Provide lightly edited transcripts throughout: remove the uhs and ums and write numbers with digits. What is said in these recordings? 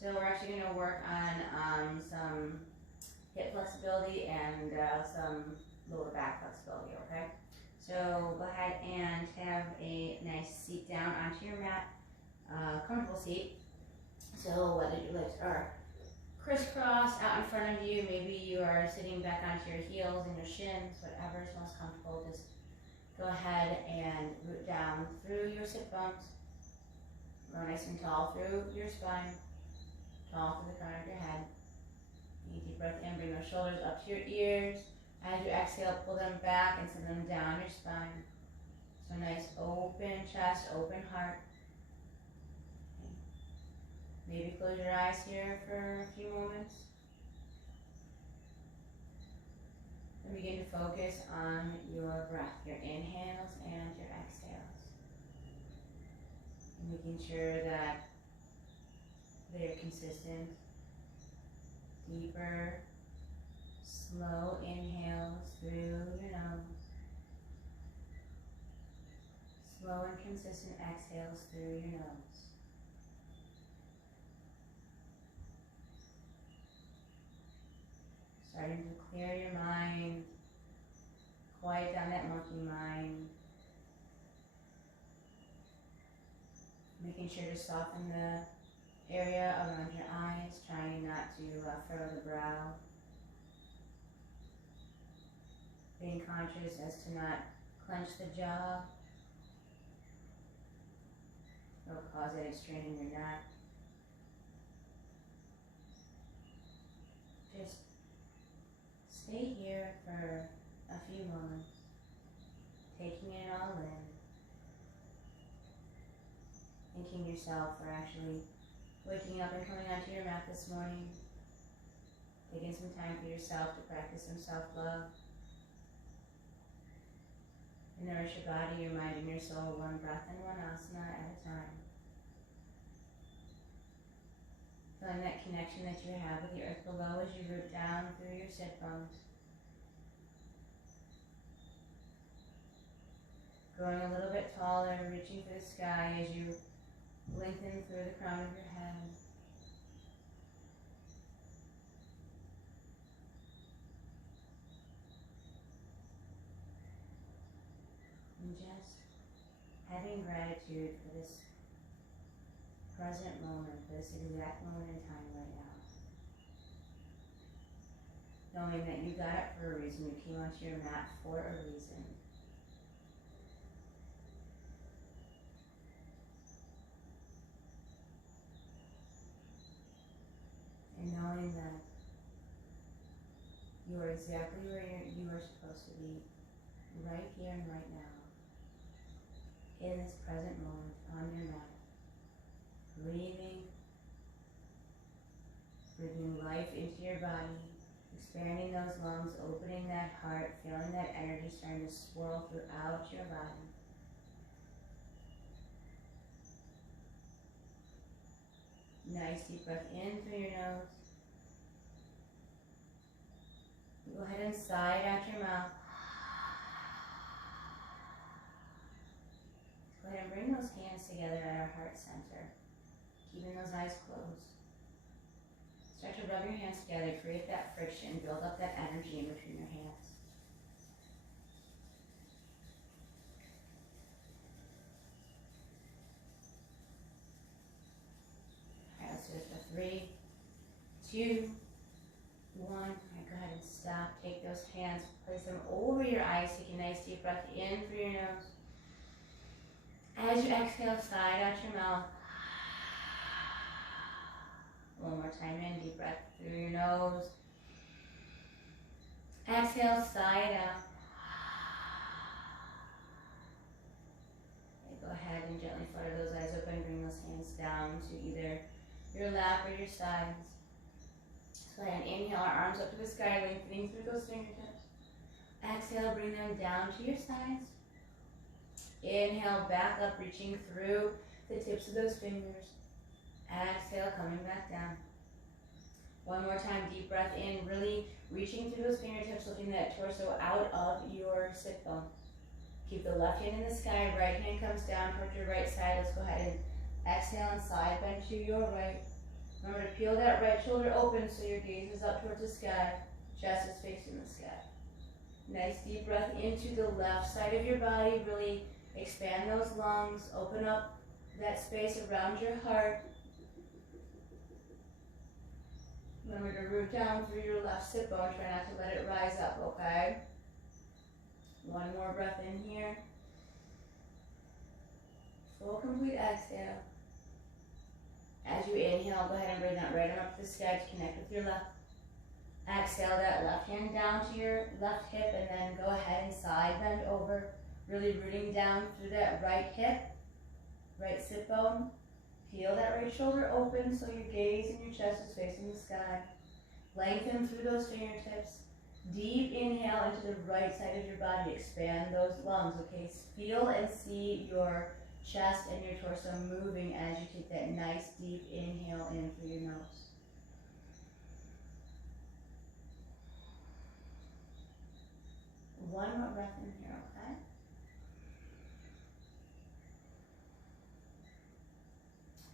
So we're actually going to work on some hip flexibility and some lower back flexibility, okay? So go ahead and have a nice seat down onto your mat, comfortable seat. So whether your legs are crisscrossed out in front of you, maybe you are sitting back onto your heels and your shins, whatever is most comfortable, just go ahead and root down through your sit bones. Grow nice and tall through your spine, tall through the crown of your head. Take a deep breath in, bring those shoulders up to your ears. As you exhale, pull them back and send them down your spine. So nice open chest, open heart. Okay. Maybe close your eyes here for a few moments. And begin to focus on your breath, your inhales and your exhales. And making sure that they're consistent. Deeper, slow inhales through your nose. Slow and consistent exhales through your nose. Starting to clear your mind, quiet down that monkey mind. Making sure to soften the area around your eyes, trying not to furrow the brow. Being conscious as to not clench the jaw or cause any strain in your neck. Just stay here for a few moments, taking it all in, thanking yourself for actually waking up and coming onto your mat this morning, taking some time for yourself to practice some self-love, and nourish your body, your mind, and your soul, one breath and one asana at a time. Feeling that connection that you have with the earth below as you root down through your sit bones. Growing a little bit taller, reaching for the sky as you lengthen through the crown of your head. And just having gratitude for this present moment, for this exact moment in time right now. Knowing that you got up for a reason, you came onto your mat for a reason. And knowing that you are exactly where you are supposed to be, right here and right now, in this present moment, on your mat, breathing, breathing life into your body, expanding those lungs, opening that heart, feeling that energy starting to swirl throughout your body. Nice deep breath in through your nose. Go ahead and sigh out your mouth. Go ahead and bring those hands together at our heart center, keeping those eyes closed. Start to rub your hands together, create that friction, build up that energy in between your hands. All right, let's do this for 3, 2, 1. All right, go ahead and stop. Take those hands, place them over your eyes. Take a nice deep breath in through your nose. As you exhale, sigh out your mouth. One more time in, deep breath through your nose. Exhale, sigh it out. Okay, go ahead and gently flutter those eyes open. Bring those hands down to either your lap or your sides. Go ahead and inhale our arms up to the sky, lengthening through those fingertips. Exhale, bring them down to your sides. Inhale, back up, reaching through the tips of those fingers. Exhale, coming back down. One more time, deep breath in, really reaching through those fingertips, lifting that torso out of your sit bone. Keep the left hand in the sky, right hand comes down towards your right side. Let's go ahead and exhale and side bend to your right. Remember to peel that right shoulder open so your gaze is up towards the sky, chest is facing the sky. Nice deep breath into the left side of your body. Really expand those lungs, open up that space around your heart. Remember to root down through your left sit bone. Try not to let it rise up, okay? One more breath in here. Full complete exhale. As you inhale, go ahead and bring that right arm up to the sky to connect with your left. Exhale that left hand down to your left hip and then go ahead and side bend over. Really rooting down through that right hip, right sit bone. Peel that right shoulder open so your gaze and your chest is facing the sky. Lengthen through those fingertips. Deep inhale into the right side of your body. Expand those lungs, okay? Feel and see your chest and your torso moving as you take that nice deep inhale in through your nose. One more breath in here, okay?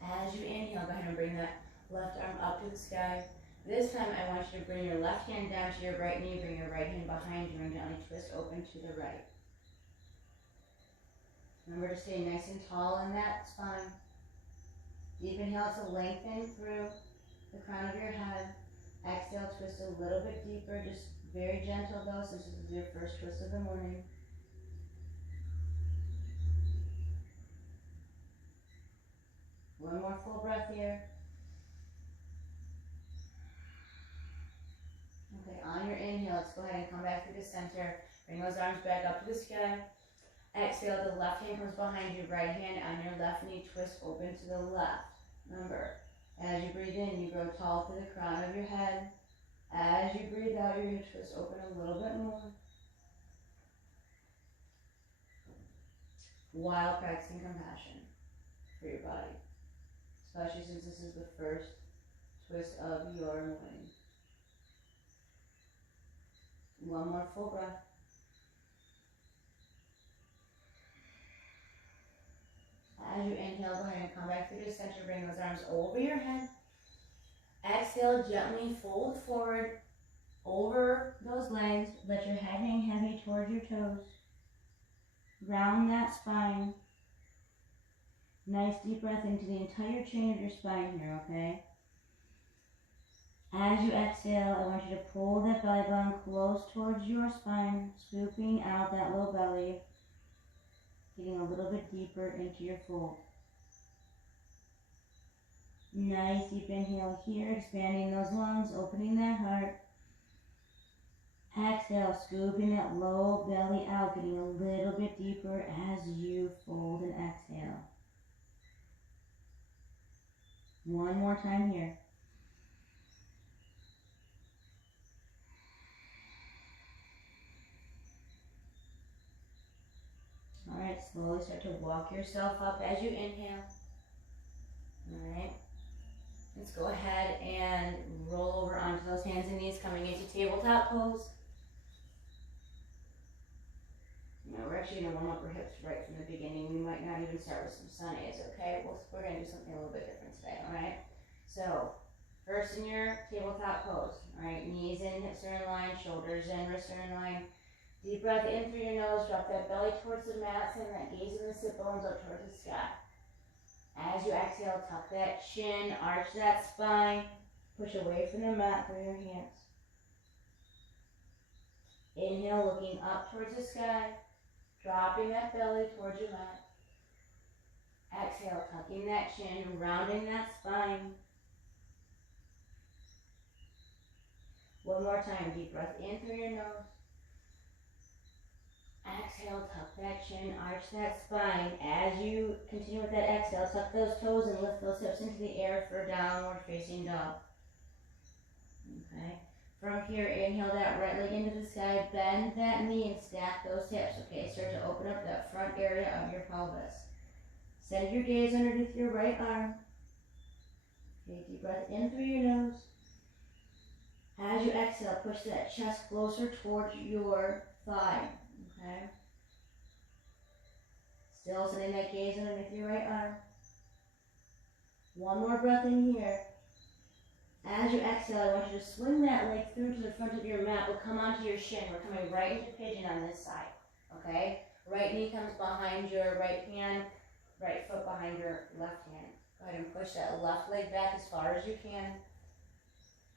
As you inhale, go ahead and bring that left arm up to the sky. This time I want you to bring your left hand down to your right knee, bring your right hand behind you, and gently twist open to the right. Remember to stay nice and tall in that spine. Deep inhale to lengthen through the crown of your head. Exhale, twist a little bit deeper, just very gentle though, since this is your first twist of the morning. One more full breath here. Okay, on your inhale, let's go ahead and come back to the center. Bring those arms back up to the sky. Exhale, the left hand comes behind you, right hand on your left knee, twist open to the left. Remember, as you breathe in, you grow tall to the crown of your head. As you breathe out, you're going to twist open a little bit more. While practicing compassion for your body. Especially since this is the first twist of your morning. One more full breath. As you inhale, go ahead and come back through the center. Bring those arms over your head. Exhale, gently fold forward over those legs. Let your head hang heavy towards your toes. Round that spine. Nice deep breath into the entire chain of your spine here, okay? As you exhale, I want you to pull that belly button close towards your spine, scooping out that low belly, getting a little bit deeper into your fold. Nice deep inhale here, expanding those lungs, opening that heart. Exhale, scooping that low belly out, getting a little bit deeper as you fold and exhale. One more time here. Alright, slowly start to walk yourself up as you inhale. Alright. Let's go ahead and roll over onto those hands and knees, coming into tabletop pose. Now we're actually going to warm up our hips right from the beginning. We might not even start with some sun A's, okay? We're going to do something a little bit different today, alright? So, first in your tabletop pose, alright? Knees in, hips are in line, shoulders in, wrists are in line. Deep breath in through your nose, drop that belly towards the mat, send that gaze in the sit bones up towards the sky. As you exhale, tuck that chin, arch that spine, push away from the mat through your hands. Inhale, looking up towards the sky, dropping that belly towards your mat. Exhale, tucking that chin, rounding that spine. One more time, deep breath in through your nose. Exhale, tuck that chin, arch that spine. As you continue with that exhale, tuck those toes and lift those hips into the air for downward facing dog. Okay. From here, inhale that right leg into the sky, bend that knee and stack those hips. Okay, start to open up that front area of your pelvis. Send your gaze underneath your right arm. Okay, deep breath in through your nose. As you exhale, push that chest closer towards your thigh. Okay. Still sending that gaze underneath your right arm. One more breath in here. As you exhale, I want you to swing that leg through to the front of your mat, but come onto your shin. We're coming right into pigeon on this side, okay? Right knee comes behind your right hand, right foot behind your left hand. Go ahead and push that left leg back as far as you can.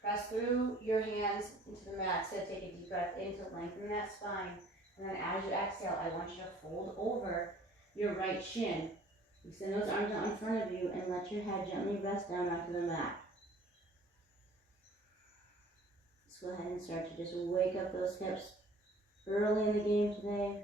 Press through your hands into the mat. So take a deep breath in to lengthen that spine. And then as you exhale, I want you to fold over your right shin. Extend those arms out in front of you and let your head gently rest down onto the mat. Let's go ahead and start to just wake up those hips early in the game today.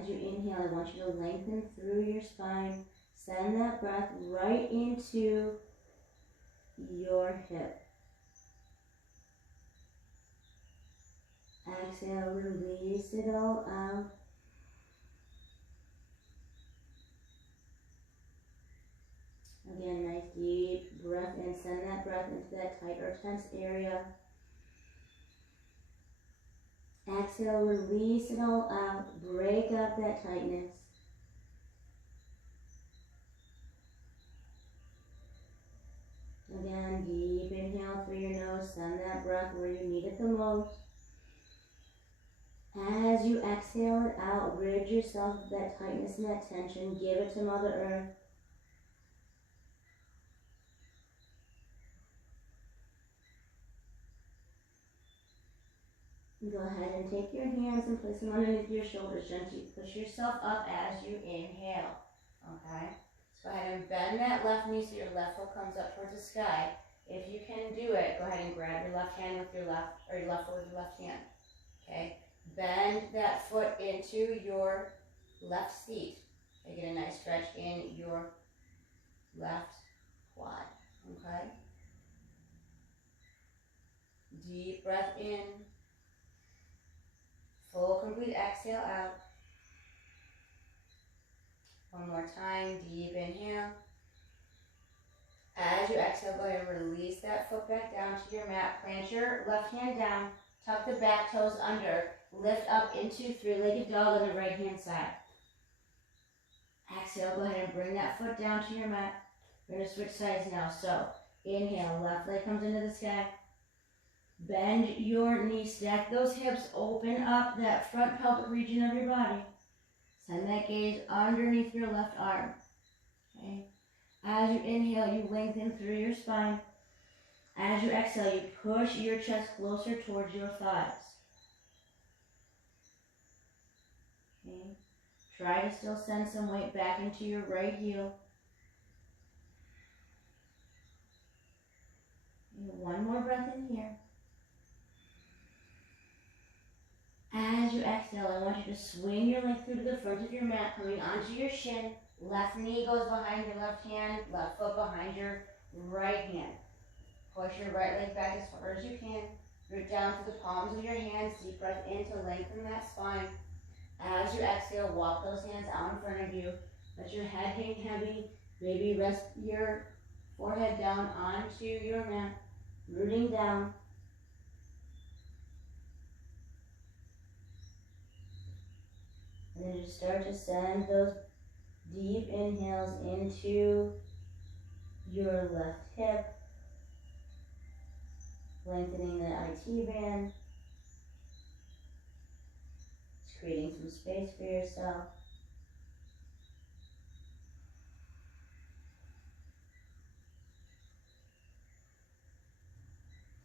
As you inhale, I want you to lengthen through your spine. Send that breath right into your hip. Exhale, release it all out. Again, nice deep breath in. Send that breath into that tight or tense area. Exhale, release it all out. Break up that tightness. Again, deep inhale through your nose. Send that breath where you need it the most. As you exhale it out, rid yourself of that tightness and that tension. Give it to Mother Earth. Go ahead and take your hands and place them underneath your shoulders. Gently push yourself up as you inhale. Okay? So go ahead and bend that left knee so your left foot comes up towards the sky. If you can do it, go ahead and grab your left hand with your left, or your left foot with your left hand. Okay? Bend that foot into your left seat. Okay, get a nice stretch in your left quad. Okay? Deep breath in. Full complete exhale out. One more time, deep inhale. As you exhale, go ahead and release that foot back down to your mat. Plant your left hand down. Tuck the back toes under. Lift up into three-legged dog on the right hand side. Exhale, go ahead and bring that foot down to your mat. We're going to switch sides now. So, inhale, left leg comes into the sky. Bend your knees, stack those hips, open up that front pelvic region of your body. Send that gaze underneath your left arm. Okay. As you inhale, you lengthen through your spine. As you exhale, you push your chest closer towards your thighs. Okay. Try to still send some weight back into your right heel. Okay. One more breath in here. As you exhale, I want you to swing your leg through to the front of your mat, coming onto your shin. Left knee goes behind your left hand, left foot behind your right hand. Push your right leg back as far as you can. Root down to the palms of your hands. Deep breath in to lengthen that spine. As you exhale, walk those hands out in front of you. Let your head hang heavy. Maybe rest your forehead down onto your mat. Rooting down. And then just start to send those deep inhales into your left hip, lengthening the IT band, just creating some space for yourself.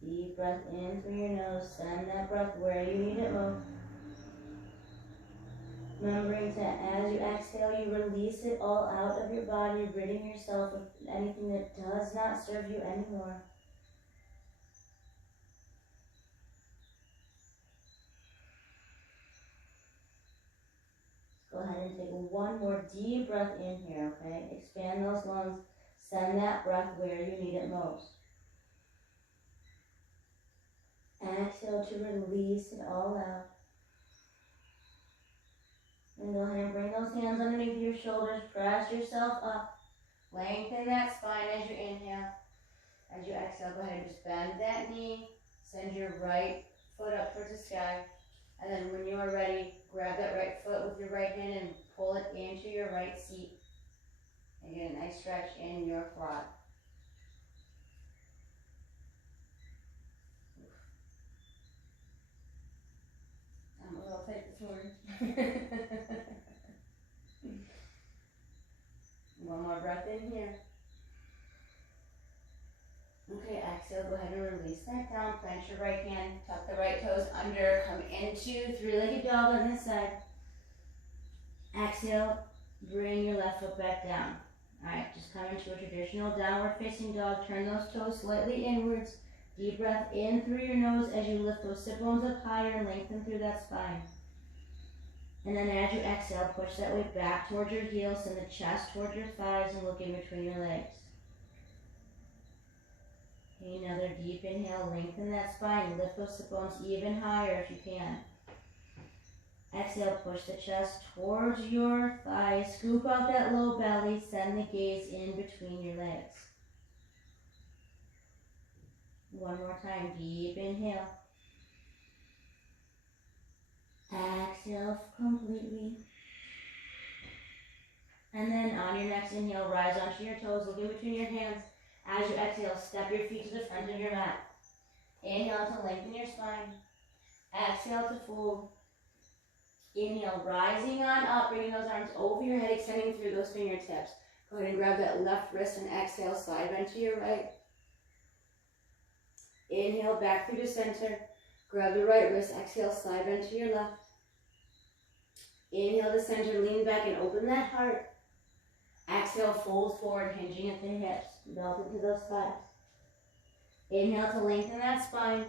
Deep breath in through your nose, send that breath where you need it most. Remembering that as you exhale, you release it all out of your body, ridding yourself of anything that does not serve you anymore. Go ahead and take one more deep breath in here, okay? Expand those lungs. Send that breath where you need it most. Exhale to release it all out. And go ahead and bring those hands underneath your shoulders. Press yourself up. Lengthen that spine as you inhale. As you exhale, go ahead and just bend that knee. Send your right foot up towards the sky. And then when you are ready, grab that right foot with your right hand and pull it into your right seat. And get a nice stretch in your quad. I'm a little tight this morning. One more breath in here. Okay, exhale, go ahead and release that down. Plant your right hand, tuck the right toes under, come into three-legged dog on this side. Exhale, bring your left foot back down. Alright, just come into a traditional downward facing dog. Turn those toes slightly inwards. Deep breath in through your nose as you lift those sit bones up higher and lengthen through that spine. And then as you exhale, push that weight back towards your heels, send the chest towards your thighs and look in between your legs. Okay, another deep inhale, lengthen that spine, lift those sit bones even higher if you can. Exhale, push the chest towards your thighs, scoop out that low belly, send the gaze in between your legs. One more time, deep inhale. Exhale completely. And then on your next inhale, rise onto your toes, look in between your hands. As you exhale, step your feet to the front of your mat. Inhale to lengthen your spine. Exhale to fold. Inhale, rising on up, bringing those arms over your head, extending through those fingertips. Go ahead and grab that left wrist and exhale, side bend to your right. Inhale, back through the center. Grab the right wrist, exhale, side bend to your left. Inhale to center, lean back and open that heart. Exhale, fold forward, hinging at the hips. Melt into those thighs. Inhale to lengthen that spine.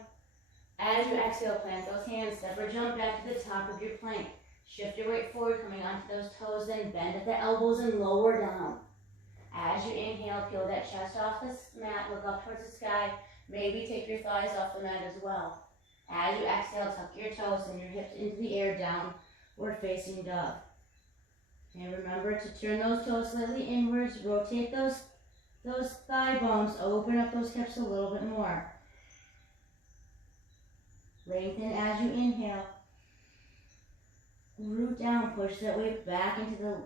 As you exhale, plant those hands, step or jump back to the top of your plank. Shift your weight forward, coming onto those toes, then bend at the elbows and lower down. As you inhale, peel that chest off the mat, look up towards the sky. Maybe take your thighs off the mat as well. As you exhale, tuck your toes and your hips into the air, downward facing dog. And remember to turn those toes slightly inwards, rotate those thigh bones, open up those hips a little bit more. Lengthen as you inhale. Root down, push that weight back into the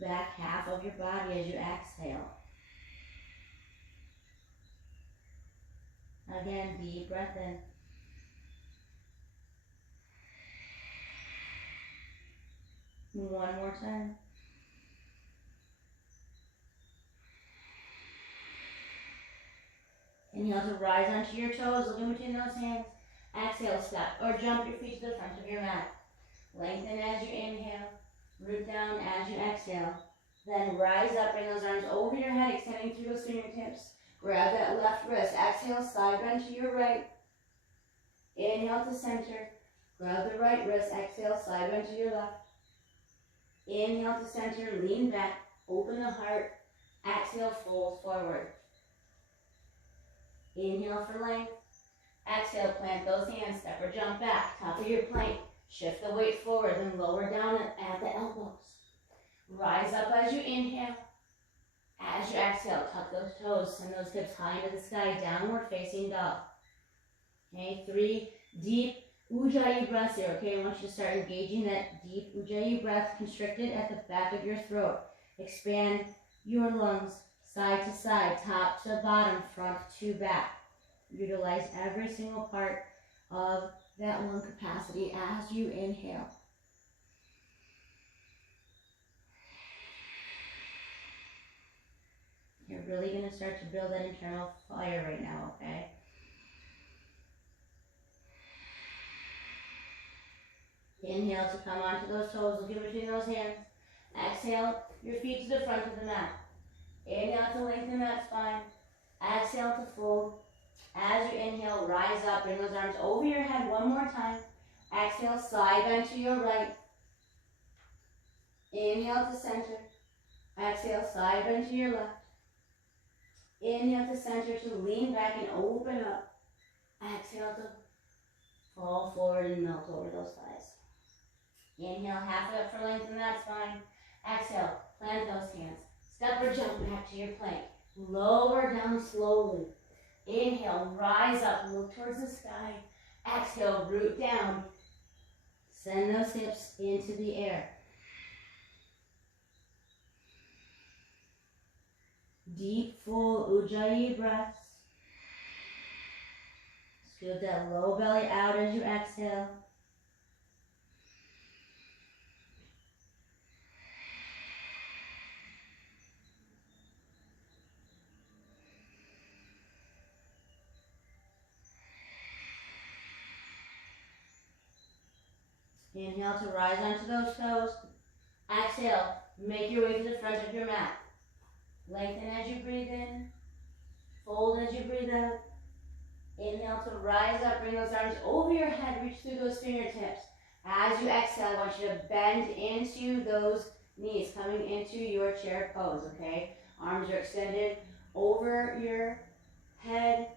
back half of your body as you exhale. Again, deep breath in. One more time. Inhale to rise onto your toes, look in between those hands. Exhale, step or jump your feet to the front of your mat. Lengthen as you inhale, root down as you exhale. Then rise up, bring those arms over your head, extending through those fingertips. Grab that left wrist, exhale, side bend to your right. Inhale to center, grab the right wrist, exhale, side bend to your left. Inhale to center, lean back, open the heart. Exhale, fold forward. Inhale for length. Exhale, plant those hands, step or jump back, top of your plank. Shift the weight forward, then lower down at the elbows. Rise up as you inhale. As you exhale, tuck those toes, send those hips high into the sky, downward facing dog. Okay, 3 deep Ujjayi breaths here, okay? I want you to start engaging that deep Ujjayi breath, constricted at the back of your throat. Expand your lungs, side to side, top to bottom, front to back. Utilize every single part of that lung capacity as you inhale. You're really going to start to build that internal fire right now, okay? Inhale to come onto those toes, look in between those hands. Exhale, your feet to the front of the mat. Inhale to lengthen that spine. Exhale to fold. As you inhale, rise up, bring those arms over your head one more time. Exhale, side bend to your right. Inhale to center. Exhale, side bend to your left. Inhale to center to lean back and open up. Exhale to fall forward and melt over those thighs. Inhale, half it up for length in that spine. Exhale, plant those hands. Step or jump back to your plank. Lower down slowly. Inhale, rise up, look towards the sky. Exhale, root down. Send those hips into the air. Deep, full Ujjayi breaths. Scoop that low belly out as you exhale. Inhale to rise onto those toes. Exhale, make your way to the front of your mat. Lengthen as you breathe in. Fold as you breathe out. Inhale to rise up, bring those arms over your head, reach through those fingertips. As you exhale, I want you to bend into those knees, coming into your chair pose, okay? Arms are extended over your head.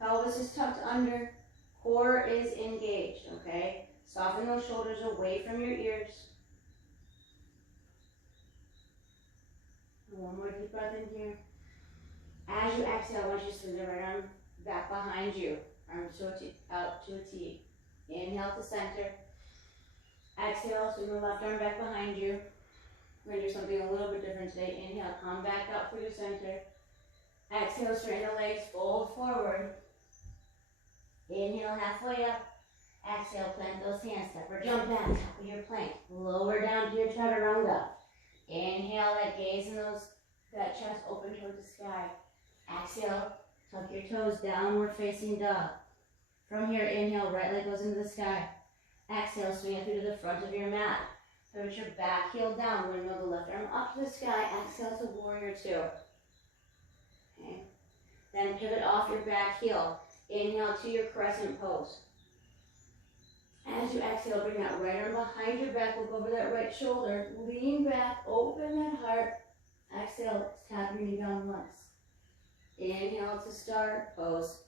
Pelvis is tucked under. Core is engaged, okay? Soften those shoulders away from your ears. One more deep breath in here. As you exhale, I want you to swing the right arm back behind you. Arms out to a T. Inhale to center. Exhale, swing the left arm back behind you. We're going to do something a little bit different today. Inhale, come back up through the center. Exhale, straighten the legs, fold forward. Inhale, halfway up. Exhale, plant those hands, step or jump back, top of your plank. Lower down to your chaturanga. Inhale, that gaze and that chest open towards the sky. Exhale, tuck your toes, downward facing dog. From here, inhale, right leg goes into the sky. Exhale, swing it through to the front of your mat. Pivot your back heel down, windmill the left arm up to the sky. Exhale to warrior two. Okay. Then pivot off your back heel. Inhale to your crescent pose. As you exhale, bring that right arm behind your back, look over that right shoulder, lean back, open that heart. Exhale, tap your knee down once. Inhale to start, pose.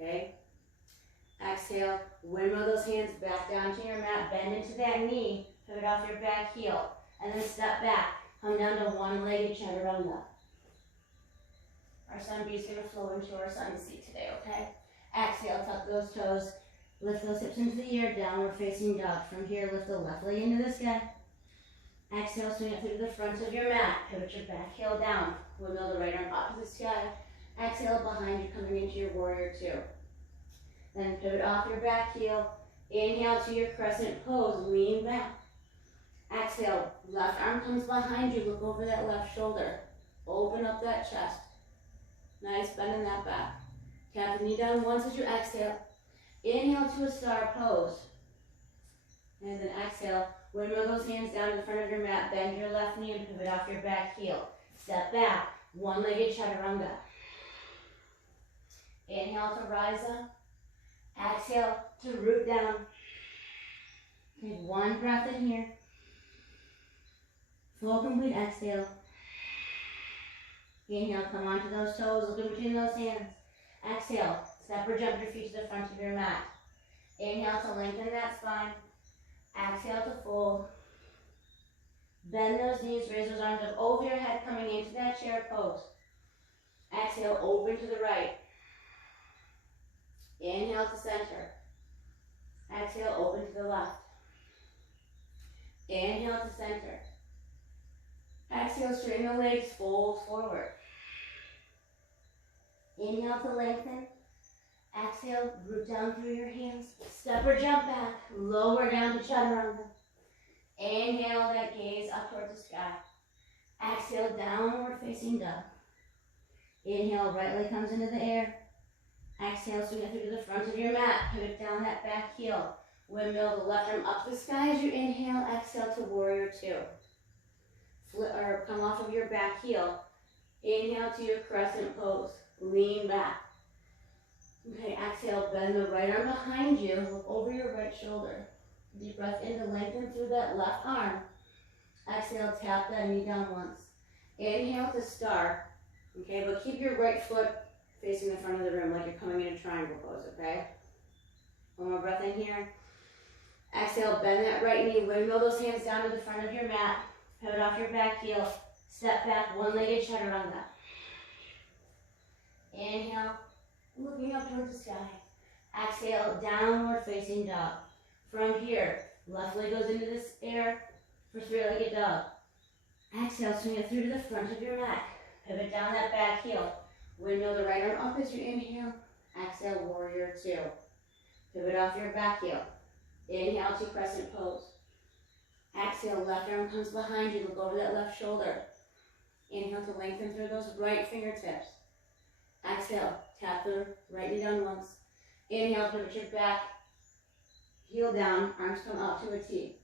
Okay. Exhale, windmill those hands back down to your mat, bend into that knee, pivot off your back heel, and then step back. Come down to one-legged chaturanga. Our sun B is going to flow into our sun seat today, okay? Exhale, tuck those toes. Lift those hips into the air, downward facing dog. From here, lift the left leg into the sky. Exhale, swing it through the front of your mat. Pivot your back heel down. Windmill the right arm up to the sky. Exhale, behind you, coming into your warrior two. Then pivot off your back heel. Inhale to your crescent pose, lean back. Exhale, left arm comes behind you. Look over that left shoulder. Open up that chest. Nice bend in that back. Tap the knee down once as you exhale. Inhale to a star pose. And then exhale, windmill those hands down to the front of your mat, bend your left knee and pivot off your back heel. Step back, one-legged chaturanga. Inhale to rise up. Exhale to root down. Take one breath in here. Full complete exhale. Inhale, come onto those toes, look in between those hands. Exhale, step or jump your feet to the front of your mat. Inhale to lengthen that spine. Exhale to fold. Bend those knees, raise those arms up over your head, coming into that chair pose. Exhale, open to the right. Inhale to center. Exhale, open to the left. Inhale to center. Exhale, straighten the legs, fold forward. Inhale to lengthen. Exhale, root down through your hands. Step or jump back. Lower down to chaturanga. Inhale, that gaze up towards the sky. Exhale, downward facing dog. Inhale, right leg comes into the air. Exhale, swing it through to the front of your mat. Pivot down that back heel. Windmill the left arm up to the sky as you inhale. Exhale to warrior two. Flip, or come off of your back heel. Inhale to your crescent pose. Lean back. Okay, exhale, bend the right arm behind you. Look over your right shoulder. Deep breath in to lengthen through that left arm. Exhale, tap that knee down once. Inhale to star. Okay, but keep your right foot facing the front of the room like you're coming in a triangle pose, okay? One more breath in here. Exhale, bend that right knee. Windmill those hands down to the front of your mat. Pivot off your back heel. Step back, one-legged chaturanga. Inhale, looking up towards the sky. Exhale, downward facing dog. From here, left leg goes into this air for three-legged dog. Exhale, swing it through to the front of your mat. Pivot down that back heel. Windmill the right arm up as you inhale. Exhale, warrior two. Pivot off your back heel. Inhale to crescent pose. Exhale, left arm comes behind you. Look over that left shoulder. Inhale to lengthen through those right fingertips. Exhale, tap the right knee down once. Inhale, pivot your back heel down, arms come out to a T.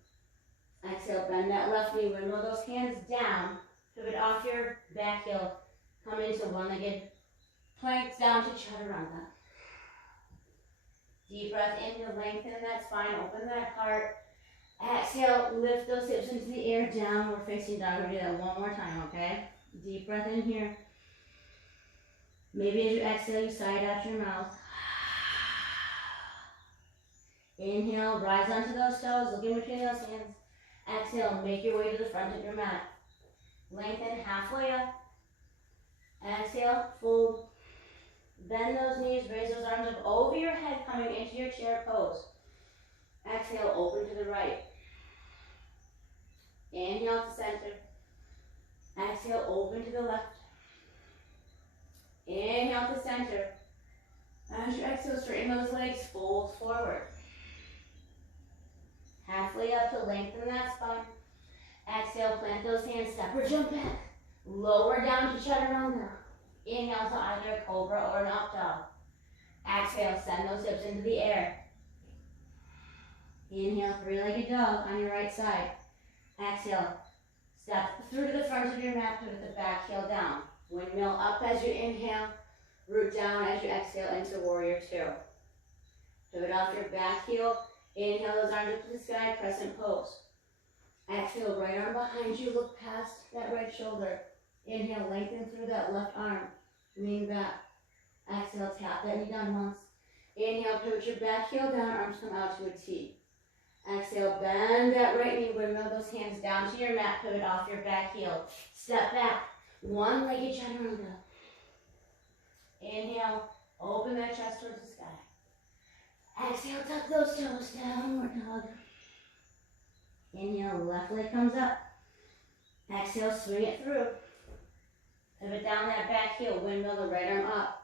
Exhale, bend that left knee, windmill those hands down, pivot off your back heel, come into one-legged plank down to chaturanga. Deep breath in to lengthen that spine, open that heart. Exhale, lift those hips into the air, downward facing dog. We're going to do that one more time, okay? Deep breath in here. Maybe as you exhale, you sigh it out your mouth. Inhale, rise onto those toes, look in between those hands. Exhale, make your way to the front of your mat. Lengthen halfway up. Exhale, fold. Bend those knees, raise those arms up over your head, coming into your chair pose. Exhale, open to the right. Inhale to center. Exhale, open to the left. Inhale to center. As you exhale, straighten those legs, fold forward. Halfway up to lengthen that spine. Exhale, plant those hands, step or jump back. Lower down to chaturanga. Inhale to either a cobra or an up dog. Exhale, send those hips into the air. Inhale, three-legged dog on your right side. Exhale, step through to the front of your mat, pivot the back heel down. Windmill up as you inhale, root down as you exhale into warrior two. Pivot off your back heel. Inhale those arms up to the sky, crescent pose. Exhale, right arm behind you, look past that right shoulder. Inhale, lengthen through that left arm, lean back. Exhale, tap that knee down once. Inhale, pivot your back heel down, arms come out to a T. Exhale, bend that right knee, windmill those hands down to your mat, pivot off your back heel. Step back, one-legged chaturanga. Inhale, open that chest towards the sky. Exhale, tuck those toes, downward dog. Inhale, left leg comes up. Exhale, swing it through. Pivot down that back heel, windmill the right arm up.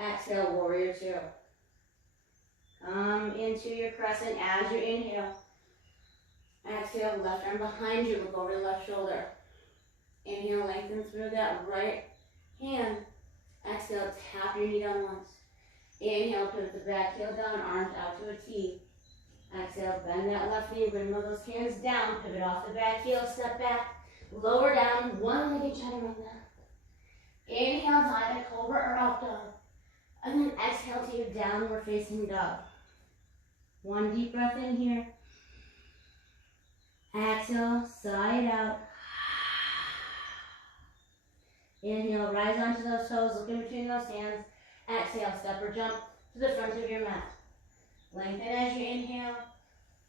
Exhale, warrior two. Come into your crescent as you inhale. Exhale, left arm behind you, look over the left shoulder. Inhale, lengthen through that right hand. Exhale, tap your knee down once. Inhale, pivot the back heel down, arms out to a T. Exhale, bend that left knee, windmill those hands down, pivot off the back heel, step back, lower down, one-legged chaturanga. Inhale, to either cobra or up dog. And then exhale to your downward facing dog. One deep breath in here. Exhale, sigh it out. Inhale, rise onto those toes, look in between those hands. Exhale, step or jump to the front of your mat. Lengthen as you inhale,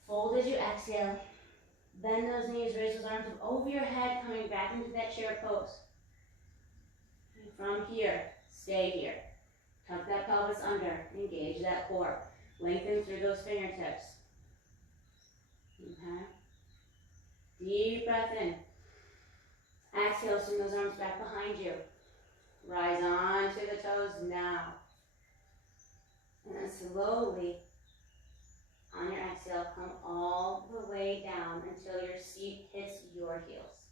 fold as you exhale. Bend those knees, raise those arms up over your head, coming back into that chair pose. And from here, stay here. Tuck that pelvis under, engage that core. Lengthen through those fingertips. Okay. Deep breath in. Exhale, swing those arms back behind you. Rise onto the toes now. And then slowly, on your exhale, come all the way down until your seat hits your heels.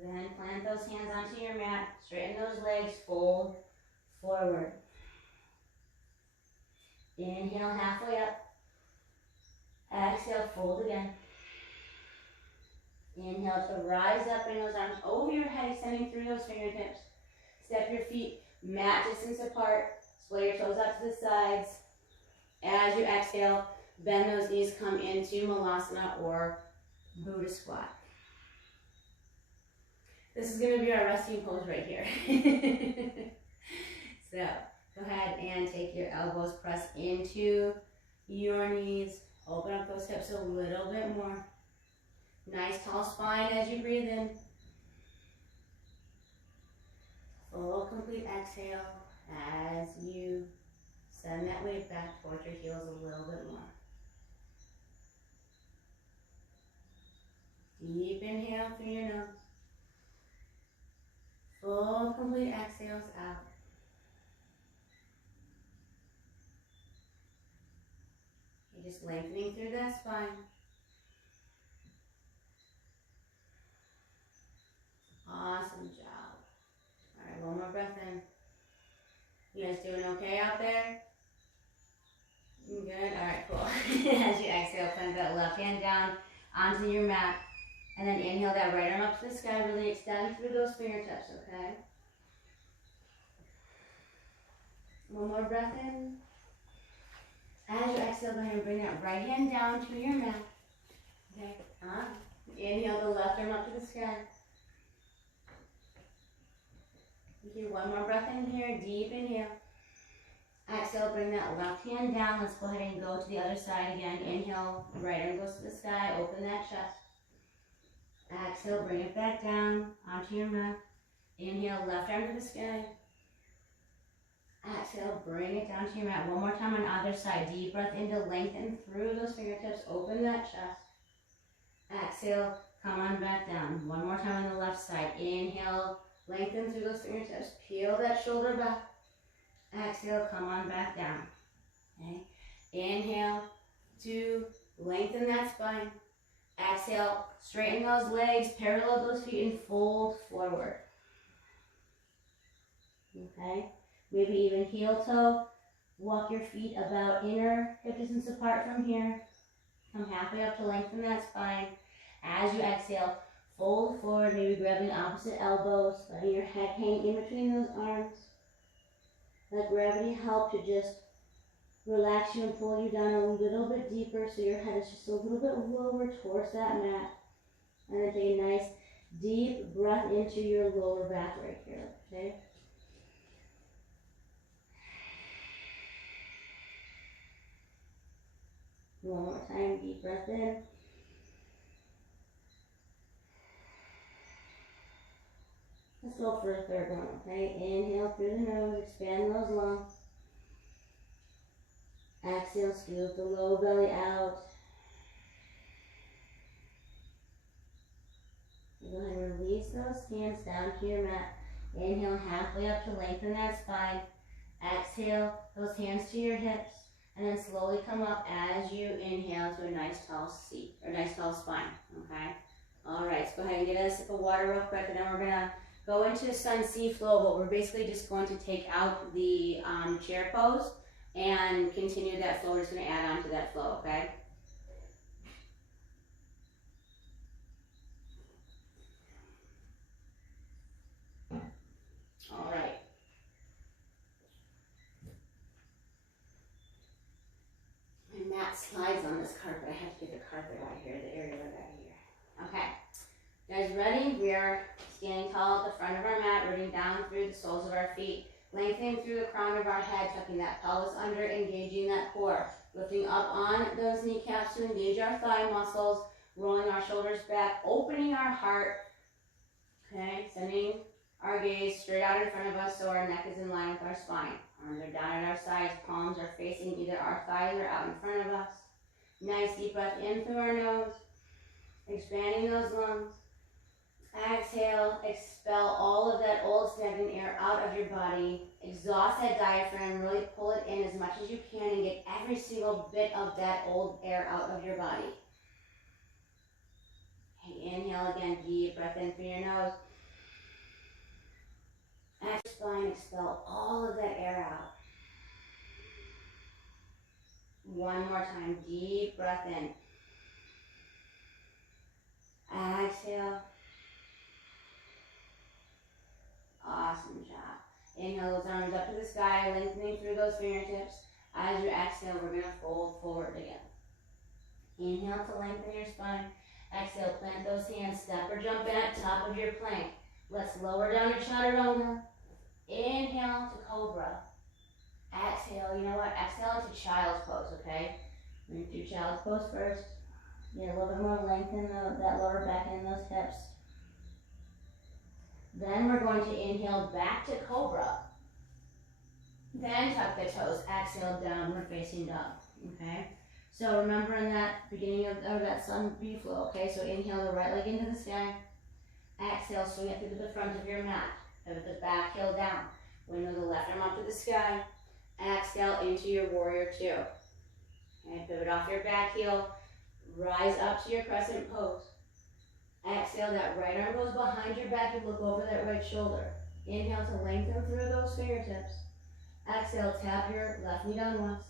Then plant those hands onto your mat, straighten those legs, fold forward. Inhale, halfway up. Exhale, fold again. Inhale to rise up, bring those arms over your head, extending through those fingertips. Step your feet mat distance apart. Splay your toes out to the sides. As you exhale, bend those knees, come into Malasana or Buddha squat. This is going to be our resting pose right here. So, go ahead and take your elbows, press into your knees. Open up those hips a little bit more. Nice tall spine as you breathe in. Full complete exhale as you send that weight back towards your heels a little bit more. Deep inhale through your nose. Full, complete exhales out. You're just lengthening through that spine. Awesome job. All right, one more breath in. You guys doing okay out there? Good? All right, cool. As you exhale, plant that left hand down onto your mat. And then inhale that right arm up to the sky. Really extend through those fingertips, okay? One more breath in. As you exhale, go ahead and bring that right hand down to your mat. Okay, inhale the left arm up to the sky. Okay, one more breath in here, deep inhale. Exhale, bring that left hand down. Let's go ahead and go to the other side again. Inhale, right arm goes to the sky, open that chest. Exhale, bring it back down onto your mat. Inhale, left arm to the sky. Exhale, bring it down to your mat. One more time on either side. Deep breath in to lengthen through those fingertips. Open that chest. Exhale, come on back down. One more time on the left side. Inhale, lengthen through those fingertips. Peel that shoulder back. Exhale, come on back down. Okay. Inhale to lengthen that spine. Exhale, straighten those legs, parallel those feet, and fold forward. Okay. Maybe even heel toe. Walk your feet about inner hip distance apart from here. Come halfway up to lengthen that spine. As you exhale, fold forward, maybe grabbing opposite elbows, letting your head hang in between those arms. Let gravity help to just relax you and pull you down a little bit deeper so your head is just a little bit lower towards that mat. And then take a nice deep breath into your lower back right here, okay? One more time, deep breath in. Let's go for a third one, okay? Inhale through the nose, expand those lungs. Exhale, scoop the low belly out. Go ahead and release those hands down to your mat. Inhale halfway up to lengthen that spine. Exhale those hands to your hips. And then slowly come up as you inhale to a nice tall seat, or nice tall spine, okay? All right, so go ahead and get a sip of water real quick, and then we're gonna go into sun sea flow, but we're basically just going to take out the chair pose and continue that flow. We're just gonna add on to that flow, okay? All right. My mat slides on this carpet. I have to get the carpet out of here, the area right out here. Okay. You guys ready? We are standing tall at the front of our mat, rooting down through the soles of our feet, lengthening through the crown of our head, tucking that pelvis under, engaging that core, lifting up on those kneecaps to engage our thigh muscles, rolling our shoulders back, opening our heart, okay, sending our gaze straight out in front of us so our neck is in line with our spine. Arms are down at our sides, palms are facing either our thighs or out in front of us. Nice deep breath in through our nose, expanding those lungs. Exhale, expel all of that old stagnant air out of your body. Exhaust that diaphragm, really pull it in as much as you can and get every single bit of that old air out of your body. Okay, inhale again, deep breath in through your nose. Exhale, spine, expel all of that air out. One more time, deep breath in. Exhale. Awesome job. Inhale those arms up to the sky, lengthening through those fingertips. As you exhale, we're going to fold forward again. Inhale to lengthen your spine. Exhale, plant those hands, step or jump in at top of your plank. Let's lower down your chaturanga. Inhale to cobra. Exhale, you know what? Exhale to child's pose, okay? We're going to do child's pose first. Get a little bit more length in that lower back and those hips. Then we're going to inhale back to cobra. Then tuck the toes. Exhale, downward facing dog, okay? So remember in that beginning of that sun B flow, okay? So inhale the right leg into the sky. Exhale, swing it through to the front of your mat. Pivot the back heel down. Window the left arm up to the sky. Exhale into your warrior two. Okay, pivot off your back heel. Rise up to your crescent pose. Exhale, that right arm goes behind your back. You look over that right shoulder. Inhale to lengthen through those fingertips. Exhale, tap your left knee down once.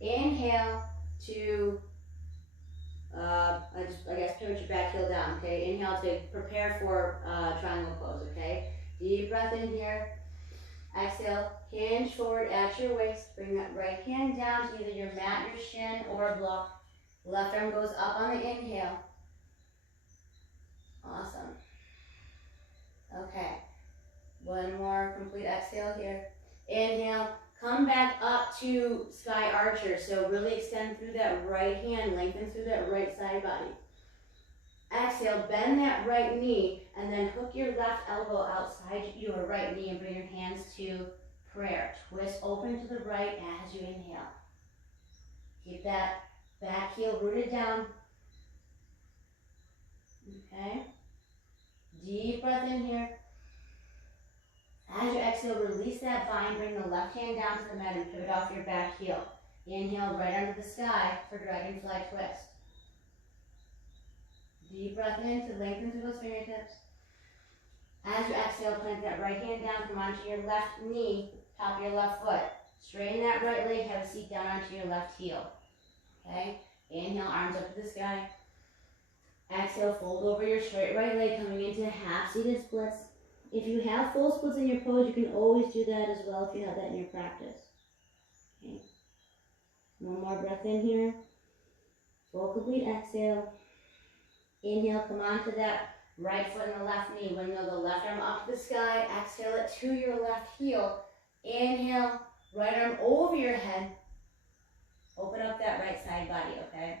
Inhale to, pivot your back heel down, okay? Inhale to prepare for triangle pose, okay? Deep breath in here. Exhale, hinge forward at your waist. Bring that right hand down to either your mat, your shin, or a block. Left arm goes up on the inhale. Awesome. Okay. One more complete exhale here. Inhale, come back up to sky archer. So really extend through that right hand, lengthen through that right side body. Exhale, bend that right knee, and then hook your left elbow outside your right knee and bring your hands to prayer. Twist open to the right as you inhale. Keep that back heel rooted down. Okay. Deep breath in here. As you exhale, release that bind. Bring the left hand down to the mat and pivot off your back heel. Inhale right under the sky for dragonfly twist. Deep breath in to lengthen through those fingertips. As you exhale, plant that right hand down, come onto your left knee, top of your left foot. Straighten that right leg, have a seat down onto your left heel. Okay? Inhale, arms up to the sky. Exhale, fold over your straight right leg, coming into half seated splits. If you have full splits in your pose, you can always do that as well if you have that in your practice. Okay. One more breath in here. Full complete exhale. Inhale, come onto that right foot and the left knee. Window the left arm up to the sky. Exhale it to your left heel. Inhale, right arm over your head. Open up that right side body, okay?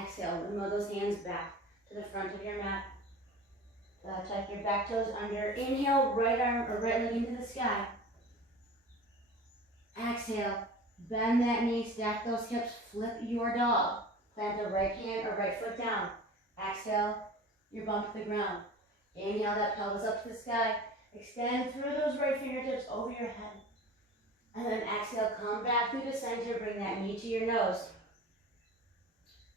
Exhale, window those hands back to the front of your mat. Tuck your back toes under. Inhale, right arm or right leg into the sky. Exhale, bend that knee, stack those hips, flip your dog. Plant the right hand or right foot down. Exhale, your bump to the ground. Inhale, that pelvis up to the sky. Extend through those right fingertips over your head. And then exhale, come back through the center, bring that knee to your nose.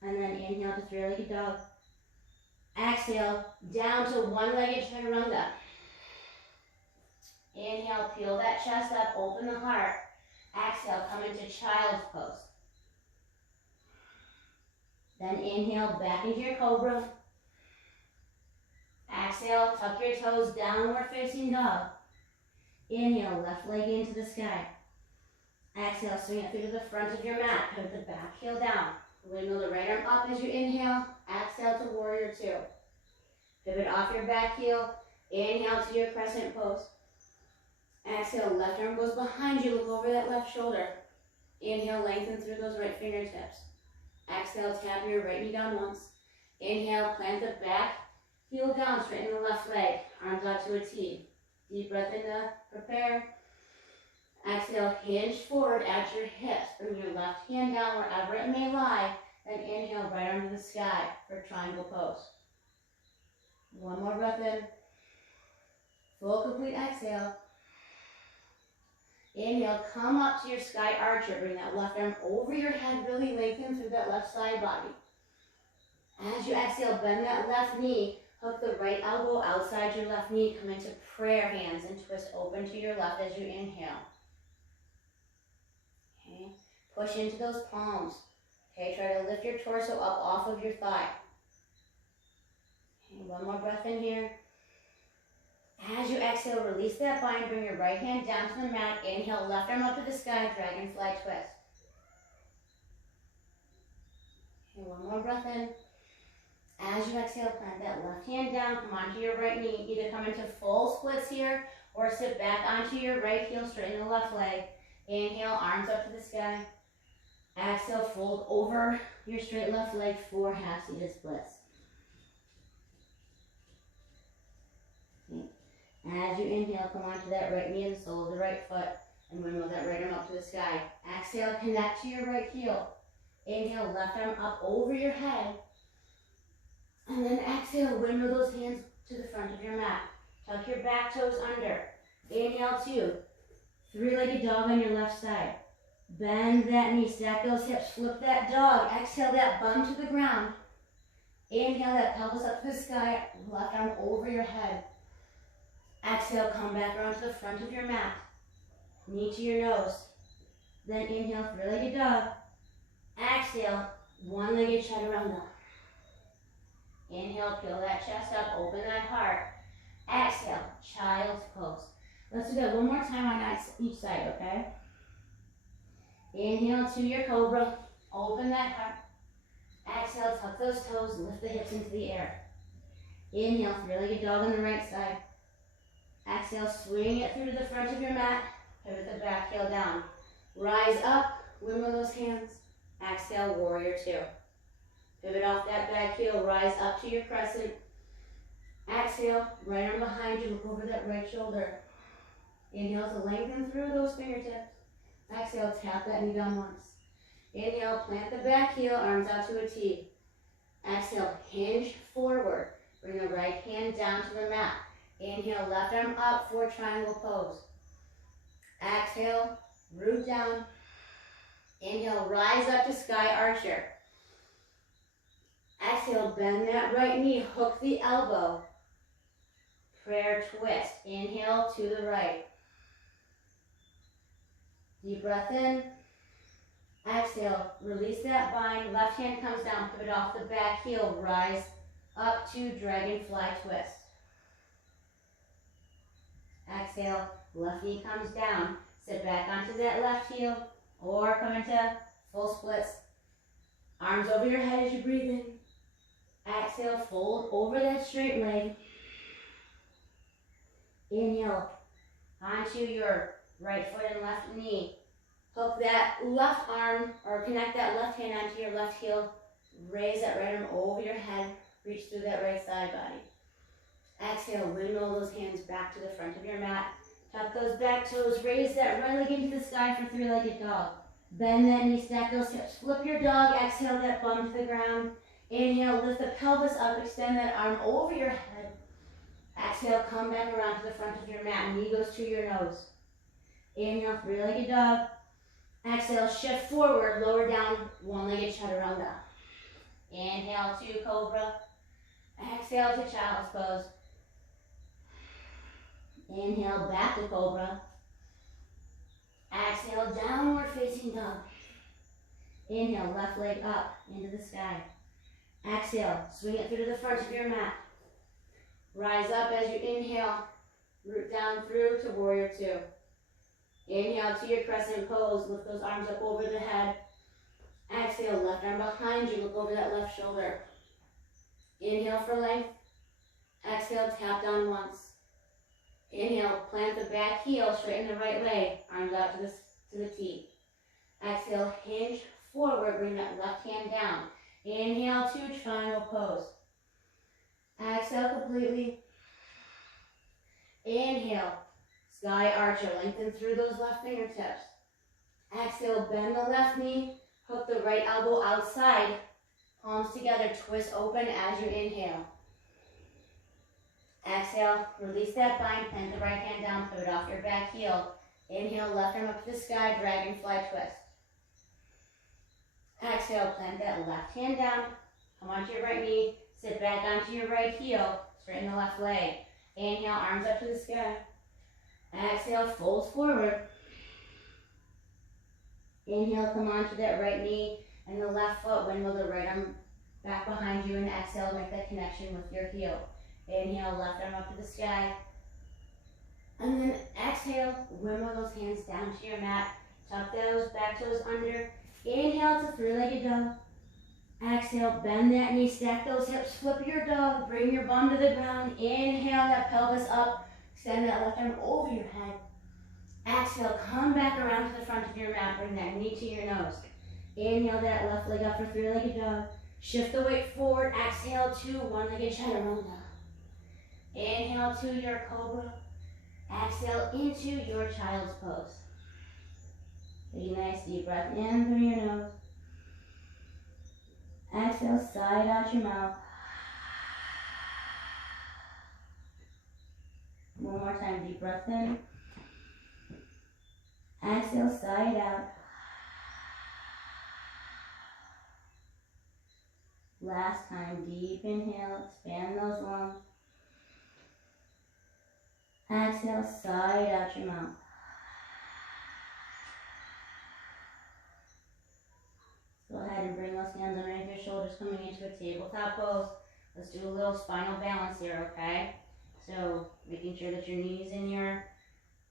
And then inhale to three-legged dog. Exhale, down to one-legged chaturanga. Inhale, peel that chest up, open the heart. Exhale, come into child's pose. Then inhale, back into your cobra. Exhale, tuck your toes, downward facing dog. Inhale, left leg into the sky. Exhale, swing it through to the front of your mat. Put the back heel down. Wiggle the right arm up as you inhale. Exhale to warrior two. Pivot off your back heel. Inhale to your crescent pose. Exhale, left arm goes behind you. Look over that left shoulder. Inhale, lengthen through those right fingertips. Exhale, tap your right knee down once. Inhale, plant the back heel down, straighten the left leg. Arms out to a T. Deep breath in to prepare. Exhale, hinge forward at your hips. Bring your left hand down wherever it may lie. Then inhale, right arm to the sky for triangle pose. One more breath in. Full complete exhale. Inhale, come up to your sky archer. Bring that left arm over your head, really lengthen through that left side body. As you exhale, bend that left knee. Hook the right elbow outside your left knee. Come into prayer hands and twist open to your left as you inhale. Okay. Push into those palms. Okay, try to lift your torso up off of your thigh. Okay, one more breath in here. As you exhale, release that bind. Bring your right hand down to the mat. Inhale, left arm up to the sky, dragonfly twist. Okay, one more breath in. As you exhale, plant that left hand down. Come onto your right knee. Either come into full splits here or sit back onto your right heel, straighten the left leg. Inhale, arms up to the sky. Exhale, fold over your straight left leg for half-seated splits. Okay. As you inhale, come onto that right knee and the sole of the right foot and windmill that right arm up to the sky. Exhale, connect to your right heel. Inhale, left arm up over your head. And then exhale, windmill those hands to the front of your mat. Tuck your back toes under. Inhale, 2. Three-legged dog on your left side. Bend that knee, stack those hips, flip that dog. Exhale that bum to the ground. Inhale that pelvis up to the sky, left arm over your head. Exhale, come back around to the front of your mat. Knee to your nose. Then inhale, three-legged dog. Exhale, one-legged chaturanga. Inhale, peel that chest up, open that heart. Exhale, child's pose. Let's do that one more time on each side, okay? Inhale to your cobra, open that heart. Exhale, tuck those toes, lift the hips into the air. Inhale, three-legged dog on the right side. Exhale, swing it through to the front of your mat, pivot the back heel down. Rise up, windmill those hands. Exhale, warrior 2. Pivot off that back heel, rise up to your crescent. Exhale, right arm behind you, look over that right shoulder. Inhale to lengthen through those fingertips. Exhale, tap that knee down once. Inhale, plant the back heel, arms out to a T. Exhale, hinge forward. Bring the right hand down to the mat. Inhale, left arm up for triangle pose. Exhale, root down. Inhale, rise up to sky archer. Exhale, bend that right knee, hook the elbow. Prayer twist. Inhale to the right. Deep breath in. Exhale, release that bind. Left hand comes down, pivot off the back heel, rise up to dragonfly twist. Exhale, left knee comes down. Sit back onto that left heel or come into full splits. Arms over your head as you breathe in. Exhale, fold over that straight leg. Inhale, onto your right foot and left knee. Hook that left arm, or connect that left hand onto your left heel. Raise that right arm over your head. Reach through that right side body. Exhale, windmill those hands back to the front of your mat. Tuck those back toes. Raise that right leg into the sky for three-legged dog. Bend that knee, stack those hips. Flip your dog. Exhale that bum to the ground. Inhale, lift the pelvis up. Extend that arm over your head. Exhale, come back around to the front of your mat. Knee goes to your nose. Inhale, three-legged dog. Exhale, shift forward, lower down, one-legged chaturanga. Inhale to cobra. Exhale to child's pose. Inhale, back to cobra. Exhale, downward facing dog. Inhale, left leg up into the sky. Exhale, swing it through to the front of your mat. Rise up as you inhale, root down through to warrior 2. Inhale to your crescent pose, lift those arms up over the head. Exhale, left arm behind you, look over that left shoulder. Inhale for length. Exhale, tap down once. Inhale, plant the back heel, straighten the right leg, arms out to the T. Exhale, hinge forward, bring that left hand down. Inhale to triangle pose. Exhale completely. Inhale, sky archer, lengthen through those left fingertips. Exhale, bend the left knee, hook the right elbow outside, palms together, twist open as you inhale. Exhale, release that bind, plant the right hand down, pivot off your back heel. Inhale, left arm up to the sky, dragonfly twist. Exhale, plant that left hand down, come onto your right knee, sit back onto your right heel, straighten the left leg. Inhale, arms up to the sky. Exhale, fold forward. Inhale, come onto that right knee and the left foot, windmill the right arm back behind you, and exhale, make that connection with your heel. Inhale, left arm up to the sky. And then exhale, windmill those hands down to your mat. Tuck those back toes under. Inhale to three-legged dog. Exhale, bend that knee, stack those hips, flip your dog, bring your bum to the ground. Inhale, that pelvis up, extend that left arm over your head. Exhale, come back around to the front of your mat, bring that knee to your nose. Inhale, that left leg up for three-legged dog. Shift the weight forward, exhale to one-legged chaturanga. Inhale to your cobra. Exhale into your child's pose. Take a nice deep breath in through your nose. sigh it out your mouth. One more time, deep breath in. Exhale, sigh it out. Last time, deep inhale, expand those lungs. Exhale, sigh it out your mouth. Go ahead and bring those hands underneath your shoulders, coming into a tabletop pose. Let's do a little spinal balance here, okay? So, making sure that your knees and your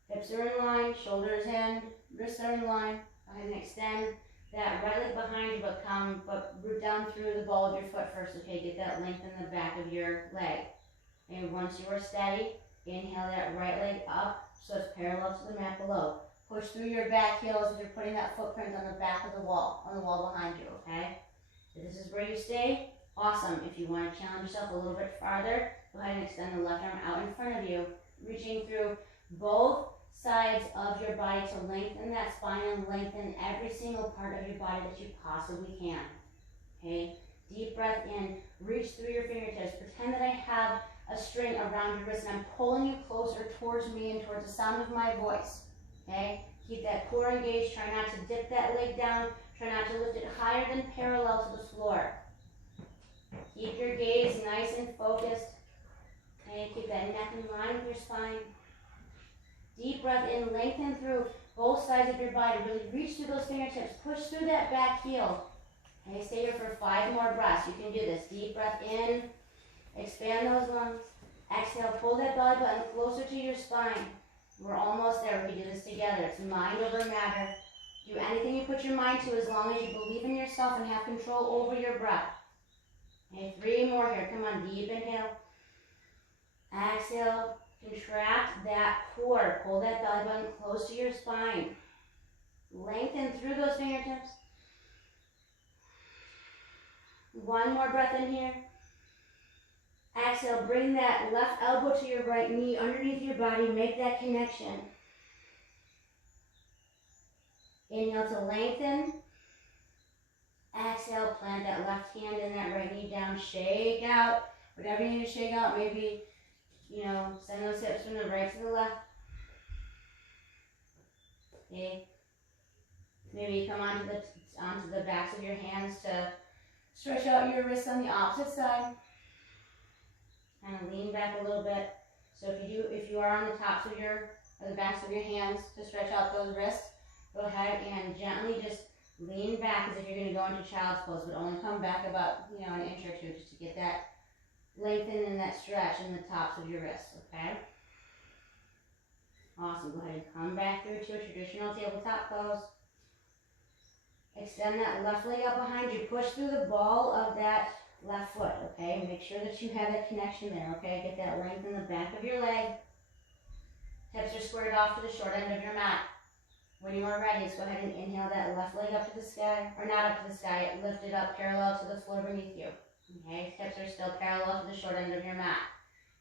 hips are in line, shoulders in, wrists are in line. Go ahead and extend that right leg behind you, but root down through the ball of your foot first, okay? Get that length in the back of your leg. And once you are steady, inhale that right leg up so it's parallel to the mat below. Push through your back heels as you're putting that footprint on the back of the wall behind you, okay? If this is where you stay, awesome. If you want to challenge yourself a little bit farther, go ahead and extend the left arm out in front of you, reaching through both sides of your body to lengthen that spine and lengthen every single part of your body that you possibly can, okay? Deep breath in, reach through your fingertips. Pretend that I have a string around your wrist and I'm pulling you closer towards me and towards the sound of my voice. Okay? Keep that core engaged. Try not to dip that leg down. Try not to lift it higher than parallel to the floor. Keep your gaze nice and focused. Okay? Keep that neck in line with your spine. Deep breath in. Lengthen through both sides of your body. Really reach through those fingertips. Push through that back heel. Okay? Stay here for 5 more breaths. You can do this. Deep breath in. Expand those lungs. Exhale. Pull that belly button closer to your spine. We're almost there. We can do this together. It's mind over matter. Do anything you put your mind to as long as you believe in yourself and have control over your breath. Okay, 3 more here. Come on, deep inhale. Exhale. Contract that core. Pull that belly button close to your spine. Lengthen through those fingertips. 1 more breath in here. Exhale, bring that left elbow to your right knee underneath your body. Make that connection. Inhale to lengthen. Exhale, plant that left hand and that right knee down. Shake out. Whatever you need to shake out, maybe, send those hips from the right to the left. Okay. Maybe come onto the backs of your hands to stretch out your wrists on the opposite side. Kind of lean back a little bit. So if you are on the tops of the backs of your hands to stretch out those wrists, go ahead and gently just lean back as if you're going to go into child's pose, but only come back about an inch or 2 just to get that lengthen and that stretch in the tops of your wrists. Okay. Awesome. Go ahead and come back through to a traditional tabletop pose. Extend that left leg out behind you. Push through the ball of that left foot, okay? Make sure that you have that connection there, okay? Get that length in the back of your leg. Hips are squared off to the short end of your mat. When you are ready, let's go ahead and inhale that left leg up to the sky, or not up to the sky, lift it up parallel to the floor beneath you. Okay, hips are still parallel to the short end of your mat.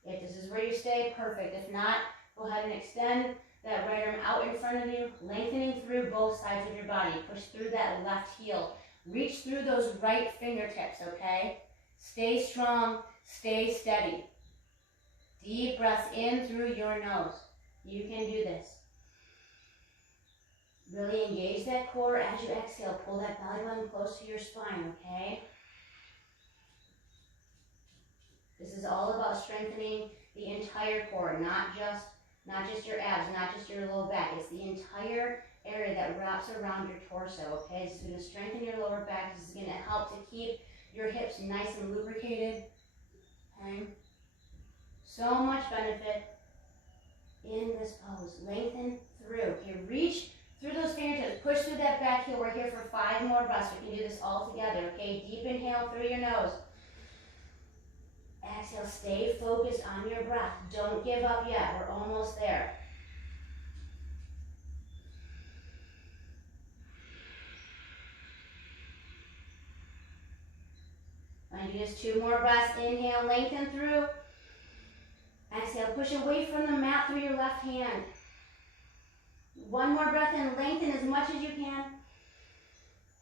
If this is where you stay, perfect. If not, go ahead and extend that right arm out in front of you, lengthening through both sides of your body. Push through that left heel. Reach through those right fingertips, okay? Stay strong, stay steady. Deep breaths in through your nose. You can do this. Really engage that core as you exhale. Pull that belly button close to your spine, okay? This is all about strengthening the entire core, not just your abs, not just your low back. It's the entire area that wraps around your torso, okay? This is going to strengthen your lower back. This is going to help to keep your hips nice and lubricated, okay? So much benefit in this pose. Lengthen through, okay? Reach through those fingertips. Push through that back heel. We're here for 5 more breaths. We can do this all together, okay? Deep inhale through your nose. Exhale, stay focused on your breath. Don't give up yet. We're almost there. I'm going to do just 2 more breaths. Inhale, lengthen through. Exhale, push away from the mat through your left hand. 1 more breath in, lengthen as much as you can.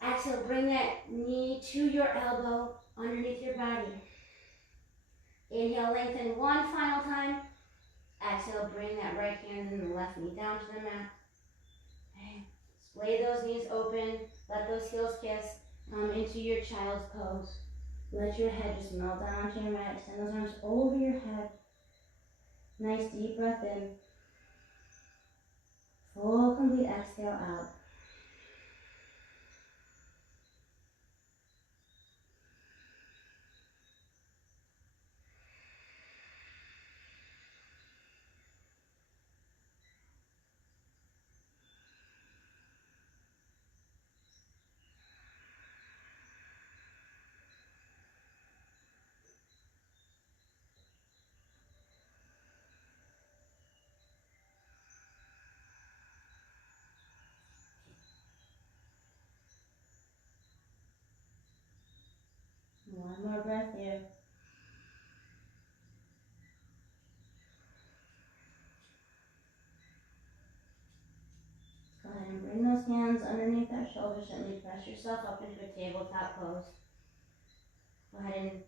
Exhale, bring that knee to your elbow underneath your body. Inhale, lengthen one final time. Exhale, bring that right hand and the left knee down to the mat. Okay. Splay those knees open. Let those heels kiss. Come into your child's pose. Let your head just melt down onto your mat. Extend those arms over your head. Nice deep breath in. Full complete exhale out. One more breath here. Go ahead and bring those hands underneath that shoulder. Gently press yourself up into a tabletop pose. Go ahead and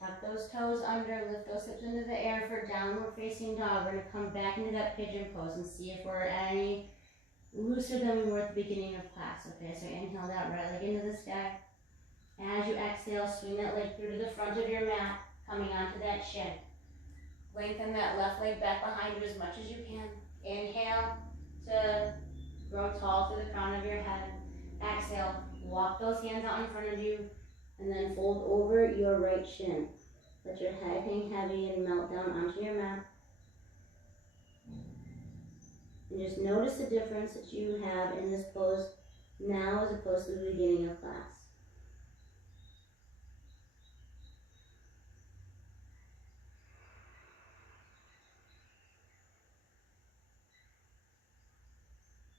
tuck those toes under, lift those hips into the air for downward facing dog. We're going to come back into that pigeon pose and see if we're any looser than we were at the beginning of class. Okay, so inhale that right leg into the sky. As you exhale, swing that leg through to the front of your mat, coming onto that shin. Lengthen that left leg back behind you as much as you can. Inhale to grow tall to the crown of your head. Exhale, walk those hands out in front of you, and then fold over your right shin. Let your head hang heavy and melt down onto your mat. And just notice the difference that you have in this pose now as opposed to the beginning of class.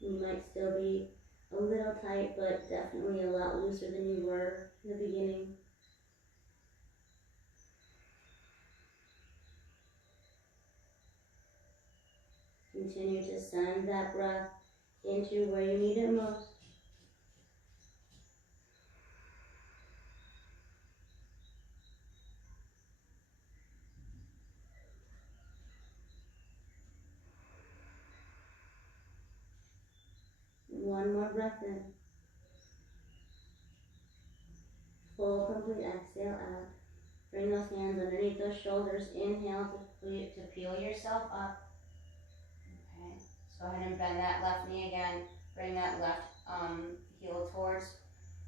You might still be a little tight, but definitely a lot looser than you were in the beginning. Continue to send that breath into where you need it most. One more breath in. Full complete exhale out. Bring those hands underneath those shoulders. Inhale to peel yourself up. Okay, so go ahead and bend that left knee again. Bring that left heel towards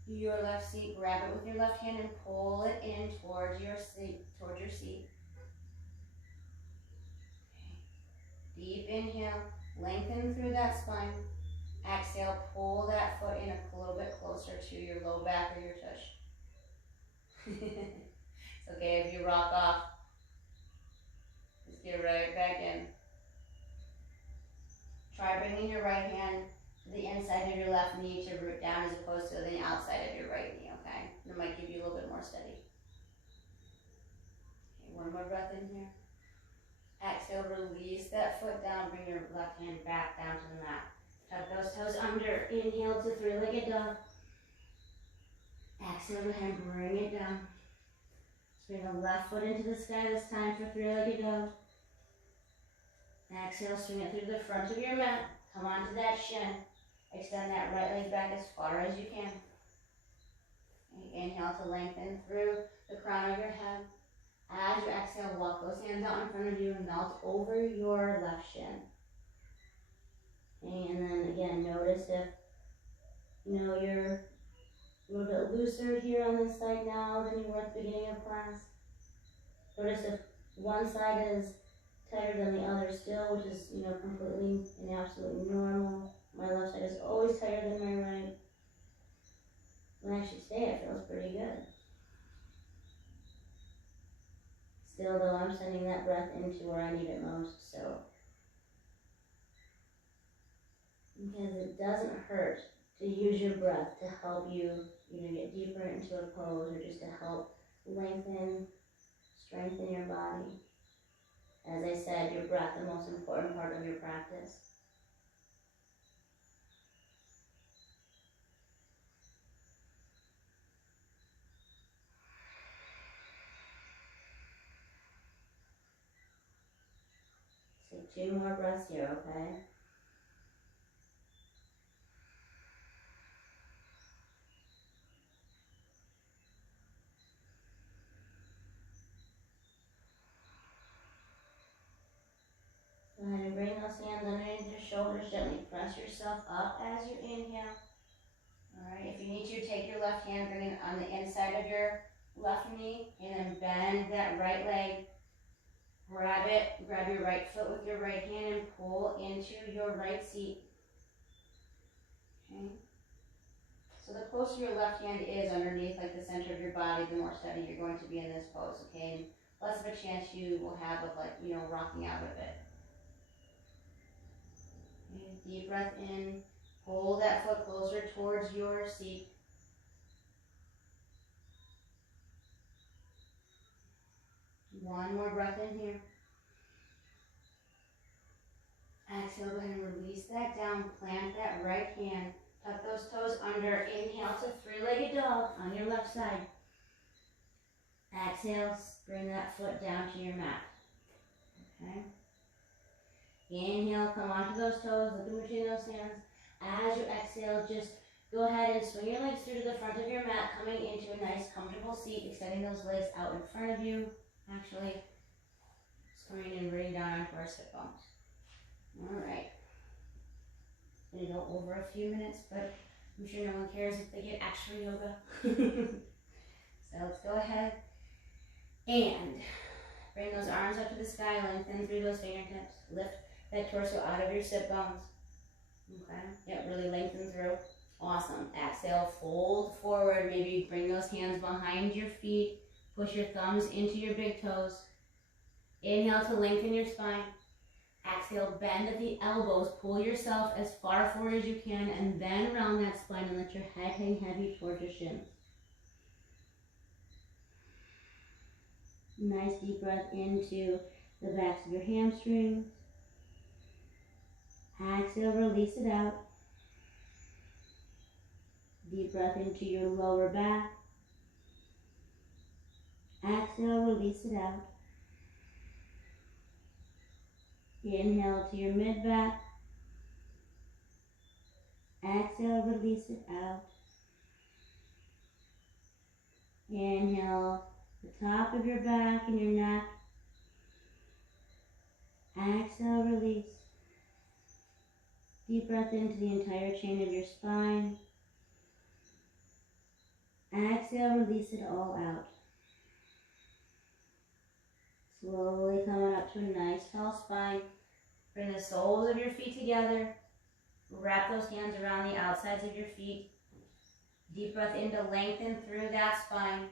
your left seat. Grab it with your left hand and pull it in towards your seat. Okay. Deep inhale, lengthen through that spine. Exhale, pull that foot in a little bit closer to your low back or your tush. It's okay if you rock off. Just get right back in. Try bringing your right hand to the inside of your left knee to root down as opposed to the outside of your right knee, okay? It might give you a little bit more steady. Okay, one more breath in here. Exhale, release that foot down, bring your left hand back down to the mat. Tuck those toes under, inhale to three-legged dog. Exhale, go ahead and bring it down. Bring the left foot into the sky this time for three-legged dog. Exhale, swing it through the front of your mat. Come onto that shin. Extend that right leg back as far as you can. Okay, inhale to lengthen through the crown of your head. As you exhale, walk those hands out in front of you and melt over your left shin. And then again, notice if you're a little bit looser here on this side now than you were at the beginning of class. Notice if one side is tighter than the other still, which is completely and absolutely normal. My left side is always tighter than my right. When I actually say it feels pretty good. Still though, I'm sending that breath into where I need it most, so. Because it doesn't hurt to use your breath to help you get deeper into a pose or just to help lengthen, strengthen your body. As I said, your breath, the most important part of your practice. 2 more breaths here, okay? Go ahead and bring those hands underneath your shoulders. Gently press yourself up as you inhale. Alright, if you need to, take your left hand, bring it on the inside of your left knee, and then bend that right leg. Grab it, grab your right foot with your right hand and pull into your right seat. Okay. So the closer your left hand is underneath like the center of your body, the more steady you're going to be in this pose, okay? And less of a chance you will have of like, rocking out of it. Okay. Deep breath in, pull that foot closer towards your seat. One more breath in here. Exhale, go ahead and release that down. Plant that right hand. Tuck those toes under. Inhale to three-legged dog on your left side. Exhale, bring that foot down to your mat. Okay. Inhale, come onto those toes. Look in between those hands. As you exhale, just go ahead and swing your legs through to the front of your mat, coming into a nice, comfortable seat, extending those legs out in front of you. Actually, just coming and bringing down onto our sit bones. Alright. Gonna go over a few minutes, but I'm sure no one cares if they get extra yoga. So let's go ahead and bring those arms up to the sky, lengthen through those fingertips. Lift that torso out of your sit bones. Okay. Yep, really lengthen through. Awesome. Exhale, fold forward. Maybe bring those hands behind your feet. Push your thumbs into your big toes. Inhale to lengthen your spine. Exhale, bend at the elbows. Pull yourself as far forward as you can and then round that spine and let your head hang heavy towards your shins. Nice deep breath into the backs of your hamstrings. Exhale, release it out. Deep breath into your lower back. Exhale, release it out. Inhale to your mid-back. Exhale, release it out. Inhale, the top of your back and your neck. Exhale, release. Deep breath into the entire chain of your spine. Exhale, release it all out. Slowly coming up to a nice tall spine. Bring the soles of your feet together. Wrap those hands around the outsides of your feet. Deep breath in to lengthen through that spine.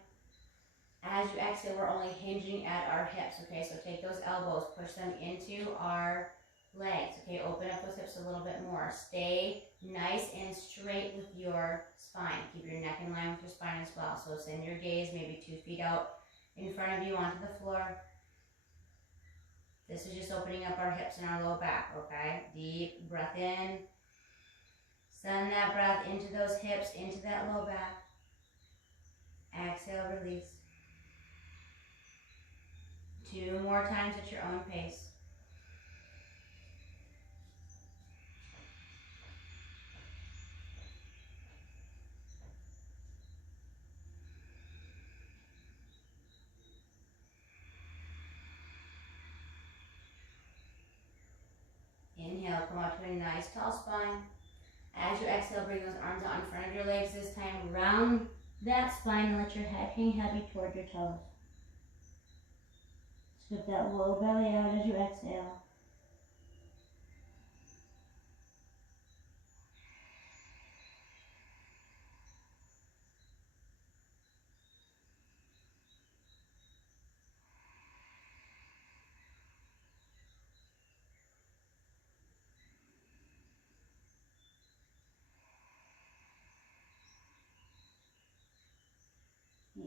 As you exhale, we're only hinging at our hips, okay? So take those elbows, push them into our legs, okay? Open up those hips a little bit more. Stay nice and straight with your spine. Keep your neck in line with your spine as well. So send your gaze maybe 2 feet out in front of you onto the floor. This is just opening up our hips and our low back, okay? Deep breath in. Send that breath into those hips, into that low back. Exhale, release. 2 more times at your own pace. Inhale, come up to a nice tall spine. As you exhale, bring those arms out in front of your legs this time. Round that spine and let your head hang heavy toward your toes. Scoop that low belly out as you exhale.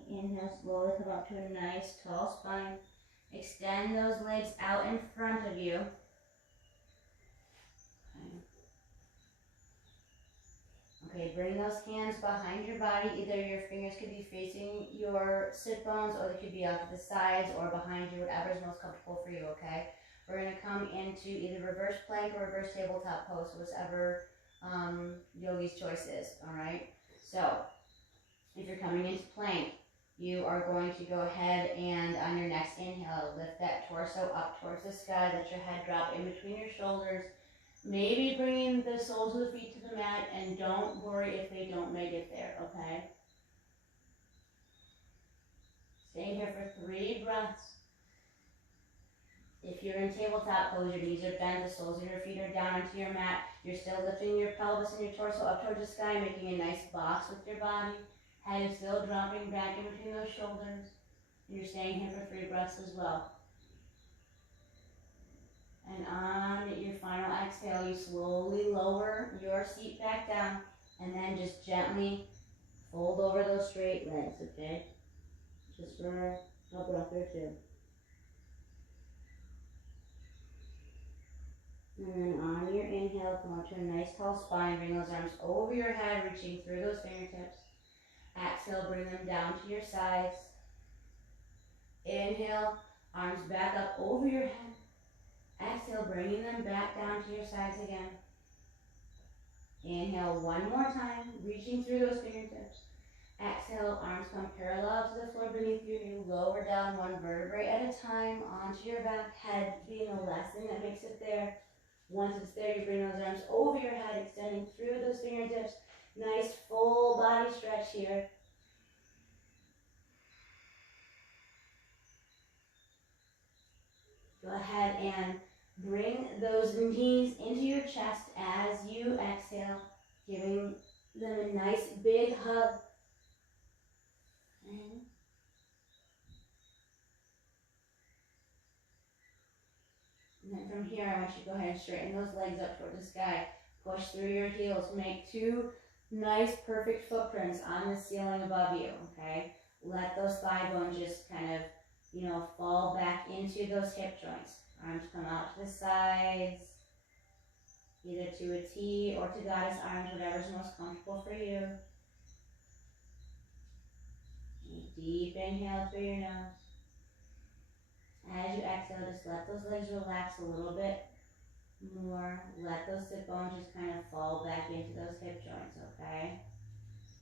Inhale, slowly come up to a nice tall spine. Extend those legs out in front of you. Okay, bring those hands behind your body. Either your fingers could be facing your sit bones or they could be out to the sides or behind you, whatever is most comfortable for you, okay? We're going to come into either reverse plank or reverse tabletop pose, whichever yogi's choice is, all right? So if you're coming into plank, you are going to go ahead and on your next inhale, lift that torso up towards the sky, let your head drop in between your shoulders, maybe bringing the soles of the feet to the mat, and don't worry if they don't make it there, okay? Staying here for 3 breaths. If you're in tabletop pose, your knees are bent, the soles of your feet are down onto your mat, you're still lifting your pelvis and your torso up towards the sky, making a nice box with your body. Head is still dropping back in between those shoulders. And you're staying here for 3 breaths as well. And on your final exhale, you slowly lower your seat back down and then just gently fold over those straight legs, okay? Just for a breath or 2. And then on your inhale, come up to a nice tall spine. Bring those arms over your head, reaching through those fingertips. Exhale, bring them down to your sides. Inhale, arms back up over your head. Exhale, bringing them back down to your sides again. Inhale one more time, reaching through those fingertips. Exhale, arms come parallel to the floor beneath you. You lower down 1 vertebrae at a time onto your back, head being the last thing that makes it there. Once it's there, you bring those arms over your head, extending through those fingertips. Nice full body stretch here. Go ahead and bring those knees into your chest as you exhale, giving them a nice big hug. Okay. And then from here, I want you to go ahead and straighten those legs up toward the sky. Push through your heels. Make 2 nice, perfect footprints on the ceiling above you, okay? Let those thigh bones just kind of, fall back into those hip joints. Arms come out to the sides, either to a T or to goddess arms, whatever's most comfortable for you. Deep inhale through your nose. As you exhale, just let those legs relax a little bit more. Let those sit bones just kind of fall back into those hip joints, okay?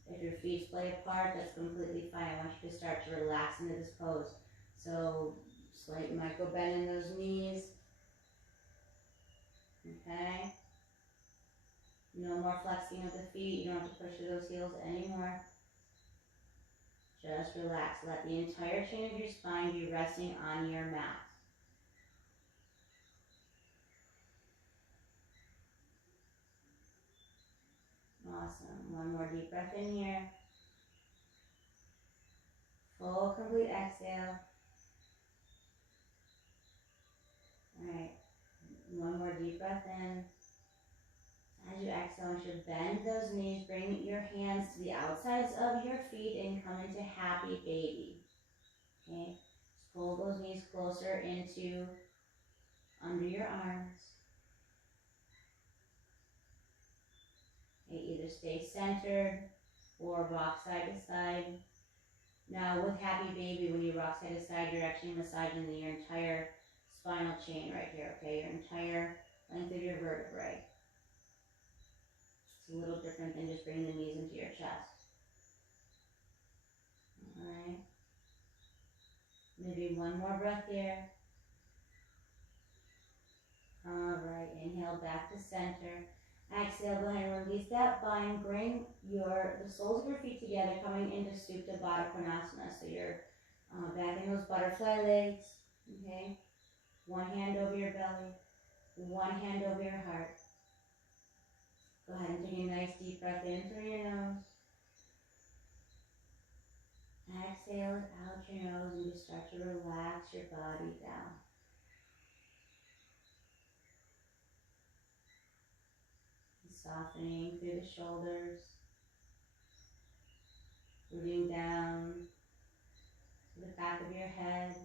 If your feet splay apart, that's completely fine. I want you to start to relax into this pose. So, slight micro bend in those knees, okay? No more flexing of the feet. You don't have to push through those heels anymore. Just relax. Let the entire chain of your spine be resting on your mat. Awesome. One more deep breath in here. Full, complete exhale. Alright. One more deep breath in. As you exhale, you should bend those knees. Bring your hands to the outsides of your feet and come into happy baby. Okay? Just pull those knees closer into under your arms. Okay, either stay centered or rock side to side. Now with happy baby, when you rock side to side, you're actually massaging your entire spinal chain right here, okay? Your entire length of your vertebrae. It's a little different than just bringing the knees into your chest. Alright. Maybe one more breath here. Alright, inhale back to center. Exhale, go ahead and release that bind. Bring the soles of your feet together, coming into Supta Baddha Konasana. So you're back in those butterfly legs, okay? One hand over your belly, one hand over your heart. Go ahead and take a nice deep breath in through your nose. Exhale it out your nose and just start to relax your body down. Softening through the shoulders, rooting down to the back of your head.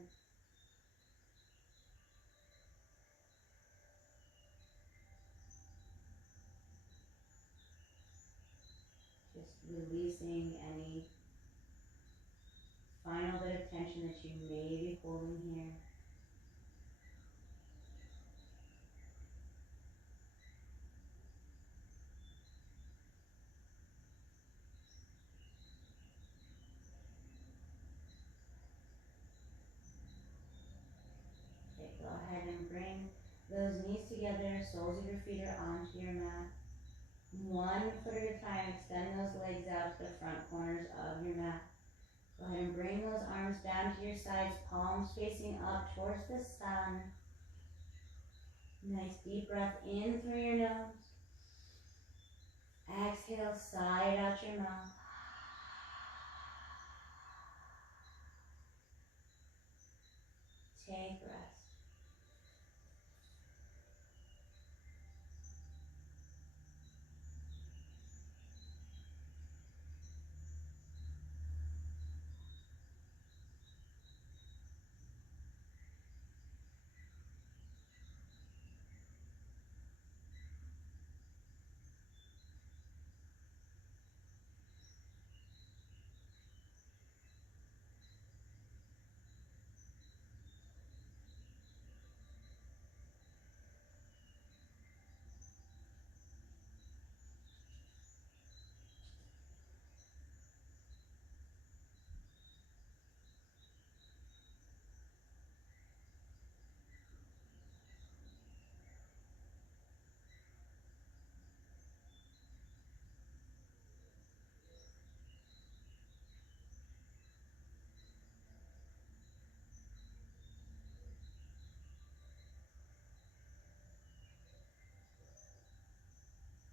Just releasing any final bit of tension that you may be holding here. soles of your feet are onto your mat. One foot at a time, extend those legs out to the front corners of your mat. Go ahead and bring those arms down to your sides, palms facing up towards the sun. Nice deep breath in through your nose. Exhale, sigh out your mouth. Take rest.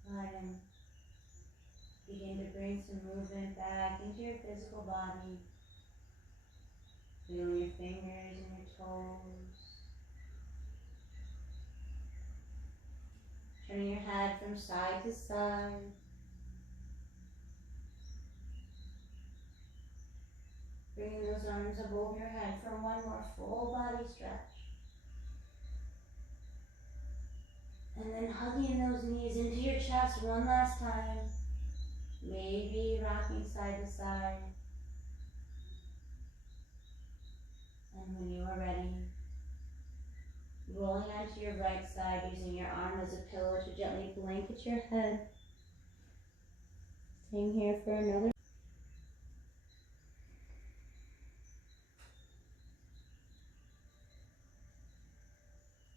Go ahead and begin to bring some movement back into your physical body. Feel your fingers and your toes. Turning your head from side to side. Bringing those arms above your head for one more full body stretch. And then hugging those knees into your chest one last time. Maybe rocking side to side. And when you are ready, rolling onto your right side, using your arm as a pillow to gently blanket your head. Staying here for another.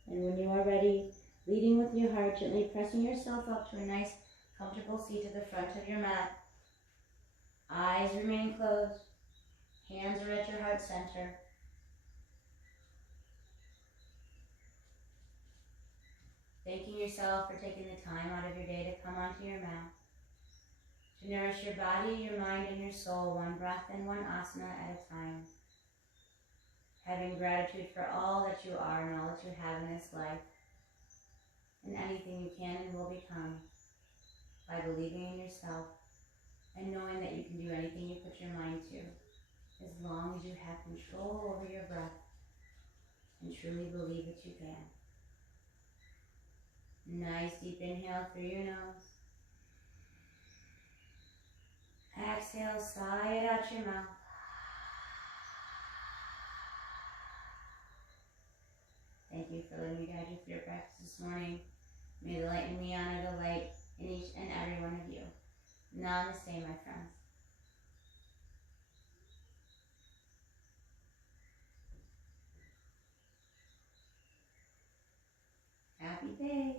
And when you are ready, leading with your heart, gently pressing yourself up to a nice, comfortable seat at the front of your mat. Eyes remain closed. Hands are at your heart center. Thanking yourself for taking the time out of your day to come onto your mat. To nourish your body, your mind, and your soul, one breath and one asana at a time. Having gratitude for all that you are and all that you have in this life. And anything you can and will become. By believing in yourself and knowing that you can do anything you put your mind to, as long as you have control over your breath and truly believe that you can. Nice deep inhale through your nose. Exhale, sigh it out your mouth. Thank you for letting me guide you through your practice this morning. May the light and me honor the light in each and every one of you. Namaste, my friends. Happy day.